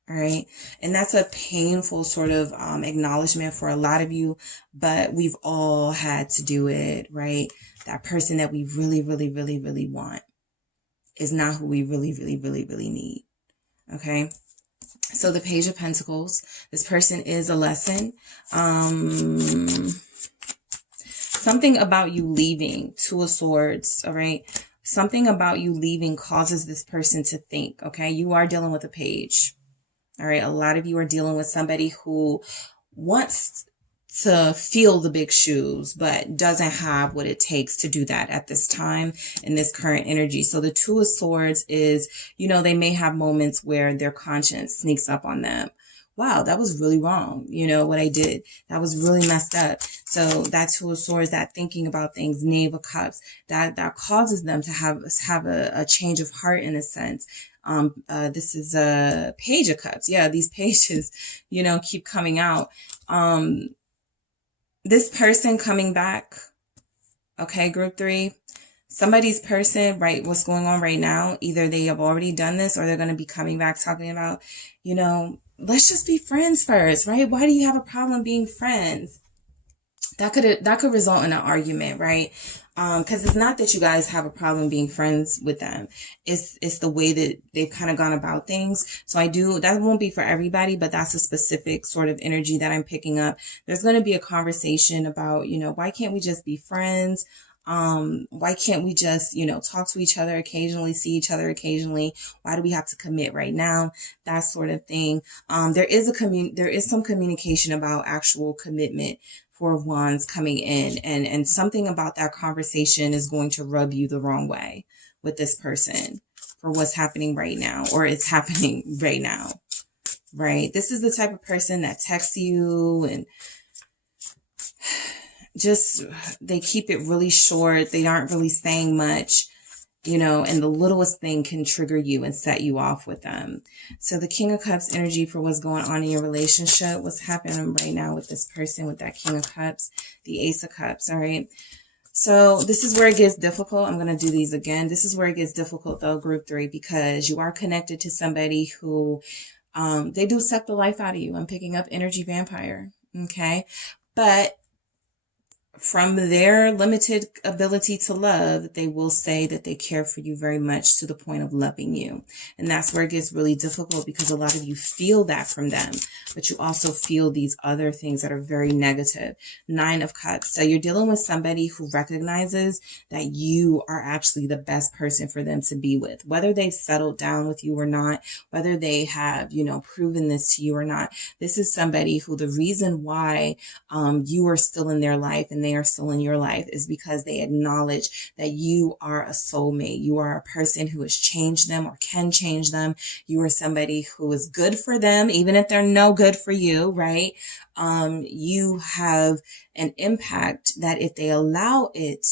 All right. And that's a painful sort of acknowledgement for a lot of you, but we've all had to do it, right? That person that we really, really, really, really want is not who we really, really, really, really need. Okay. So the Page of Pentacles, this person is a lesson. Something about you leaving, Two of Swords. All right. Something about you leaving causes this person to think, okay, you are dealing with a page. All right. A lot of you are dealing with somebody who wants to feel the big shoes, but doesn't have what it takes to do that at this time in this current energy. So the Two of Swords is, you know, they may have moments where their conscience sneaks up on them. Wow, that was really wrong. You know what I did? That was really messed up. So that Two of Swords, that thinking about things, Knave of Cups, that causes them to have a change of heart in a sense. This is a Page of Cups. Yeah, these pages, you know, keep coming out. This person coming back, okay, group 3, somebody's person, right, what's going on right now, either they have already done this or they're going to be coming back talking about, you know, let's just be friends first, right? Why do you have a problem being friends? That could result in an argument, right? Because it's not that you guys have a problem being friends with them. It's the way that they've kind of gone about things. So that won't be for everybody, but that's a specific sort of energy that I'm picking up. There's going to be a conversation about, you know, why can't we just be friends? Why can't we just, you know, talk to each other occasionally, see each other occasionally? Why do we have to commit right now? That sort of thing. There is some communication about actual commitment. Four of Wands coming in, and something about that conversation is going to rub you the wrong way with this person for what's happening right now, or it's happening right now, right? This is the type of person that texts you and just, they keep it really short. They aren't really saying much, you know, and the littlest thing can trigger you and set you off with them. So the King of Cups energy for what's going on in your relationship, what's happening right now with this person with that King of Cups, the Ace of Cups, all right? So this is where it gets difficult. I'm going to do these again. This is where it gets difficult though, group 3, because you are connected to somebody who, they do suck the life out of you. I'm picking up energy vampire, okay? But from their limited ability to love, they will say that they care for you very much to the point of loving you. And that's where it gets really difficult, because a lot of you feel that from them, but you also feel these other things that are very negative. 9 of Cups. So you're dealing with somebody who recognizes that you are actually the best person for them to be with, whether they've settled down with you or not, whether they have, you know, proven this to you or not. This is somebody who the reason why you are still in their life and they are still in your life is because they acknowledge that you are a soulmate. You are a person who has changed them or can change them. You are somebody who is good for them, even if they're no good for you, right? You have an impact that if they allow it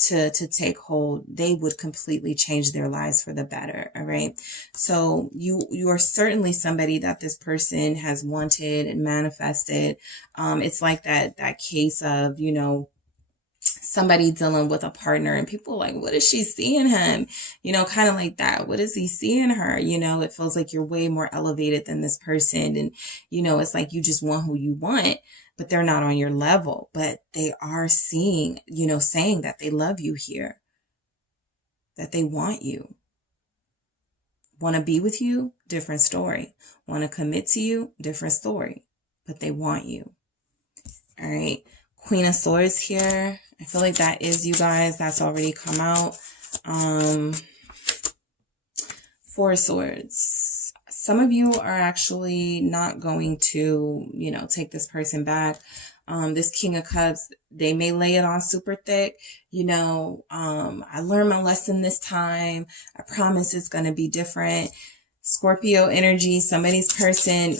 to take hold, they would completely change their lives for the better. All right. So you are certainly somebody that this person has wanted and manifested. It's like that case of, you know, somebody dealing with a partner and people are like, what is she seeing him? You know, kind of like that. What is he seeing her? You know, it feels like you're way more elevated than this person. And, you know, it's like you just want who you want, but they're not on your level, but they are seeing, you know, saying that they love you here, that they want you. Want to be with you? Different story. Want to commit to you? Different story. But they want you. All right. Queen of Swords here. I feel like that is you guys. That's already come out. 4 of Swords. Some of you are actually not going to, you know, take this person back. This King of Cups, they may lay it on super thick. You know, I learned my lesson this time. I promise it's going to be different. Scorpio energy, somebody's person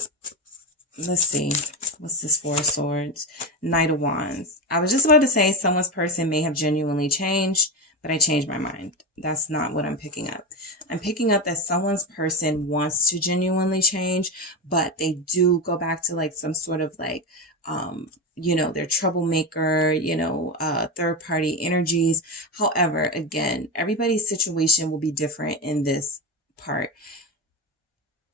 let's see. What's this Four of Swords? Knight of Wands. I was just about to say someone's person may have genuinely changed, but I changed my mind. That's not what I'm picking up. I'm picking up that someone's person wants to genuinely change, but they do go back to like some sort of like, you know, their troublemaker, you know, third party energies. However, again, everybody's situation will be different in this part.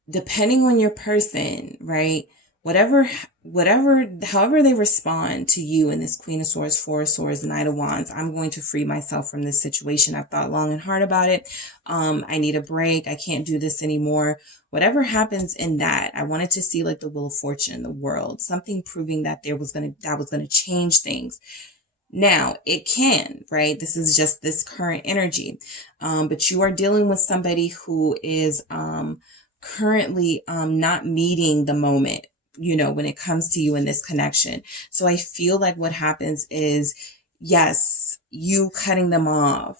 Depending on your person, right? However they respond to you in this Queen of Swords, Four of Swords, Knight of Wands, I'm going to free myself from this situation. I've thought long and hard about it. I need a break. I can't do this anymore. Whatever happens in that, I wanted to see like the Wheel of Fortune, the world, something proving that that was going to change things. Now it can, right? This is just this current energy. But you are dealing with somebody who is, currently, not meeting the moment, you know, when it comes to you in this connection. So I feel like what happens is, yes, you cutting them off,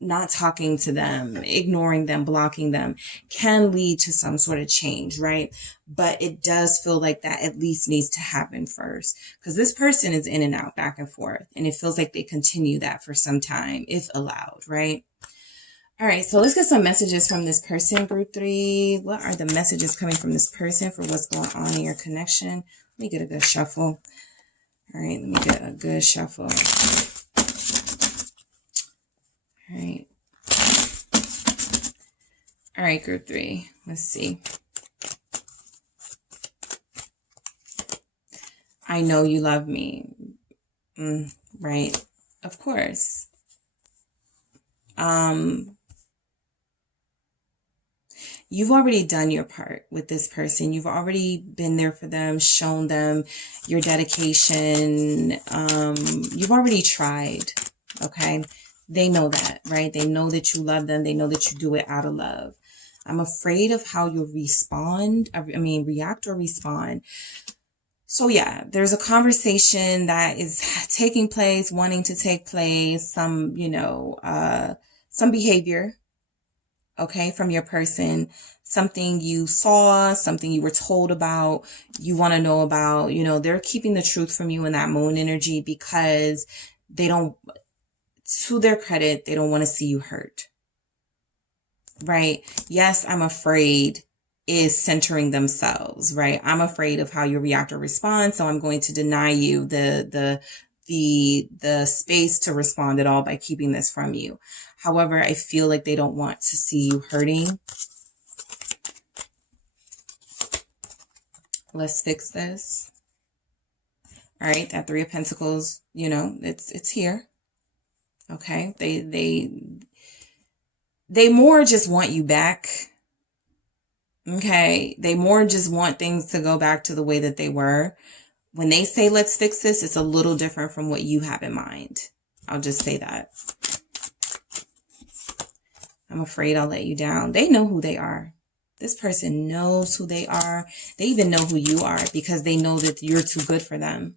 not talking to them, ignoring them, blocking them can lead to some sort of change, right? But it does feel like that at least needs to happen first, because this person is in and out, back and forth, and it feels like they continue that for some time, if allowed, right? All right, so let's get some messages from this person, group 3. What are the messages coming from this person for what's going on in your connection? Let me get a good shuffle. All right, let me get a good shuffle. All right. All right, group 3. Let's see. I know you love me. Right. Of course. You've already done your part with this person. You've already been there for them, shown them your dedication. You've already tried, okay? They know that, right? They know that you love them. They know that you do it out of love. I'm afraid of how you'll react or respond. So yeah, there's a conversation that is taking place, wanting to take place, some, you know, some behavior, okay, from your person, something you saw, something you were told about, you want to know about, you know, they're keeping the truth from you in that moon energy because they don't, to their credit, they don't want to see you hurt, right? Yes, I'm afraid is centering themselves, right? I'm afraid of how you react or respond, so I'm going to deny you the space to respond at all by keeping this from you. However, I feel like they don't want to see you hurting. Let's fix this. All right, that Three of Pentacles, you know, it's here. Okay, they more just want you back. Okay, they more just want things to go back to the way that they were. When they say let's fix this, it's a little different from what you have in mind. I'll just say that. I'm afraid I'll let you down. They know who they are. This person knows who they are. They even know who you are because they know that you're too good for them.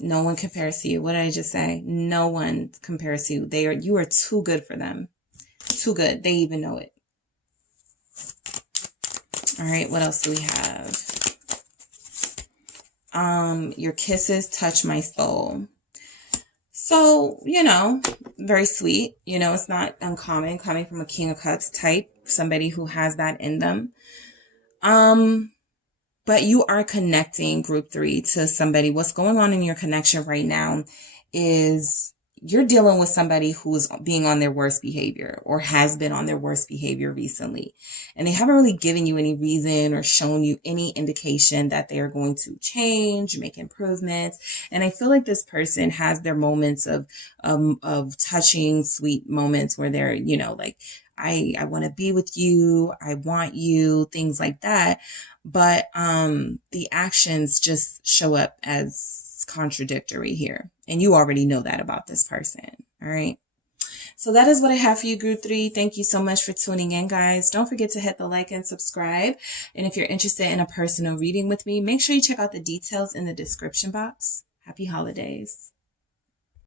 No one compares to you. What did I just say? No one compares to you. You are too good for them. Too good. They even know it. All right, what else do we have? Your kisses touch my soul. So, you know, very sweet. You know, it's not uncommon coming from a King of Cups type, somebody who has that in them. But you are connecting, group 3, to somebody. What's going on in your connection right now is you're dealing with somebody who's being on their worst behavior or has been on their worst behavior recently. And they haven't really given you any reason or shown you any indication that they are going to change, make improvements. And I feel like this person has their moments of touching, sweet moments where they're, you know, like, I want to be with you. I want you, things like that. But the actions just show up as contradictory here. And you already know that about this person. All right. So that is what I have for you, group 3. Thank you so much for tuning in, guys. Don't forget to hit the like and subscribe. And if you're interested in a personal reading with me, make sure you check out the details in the description box. Happy holidays.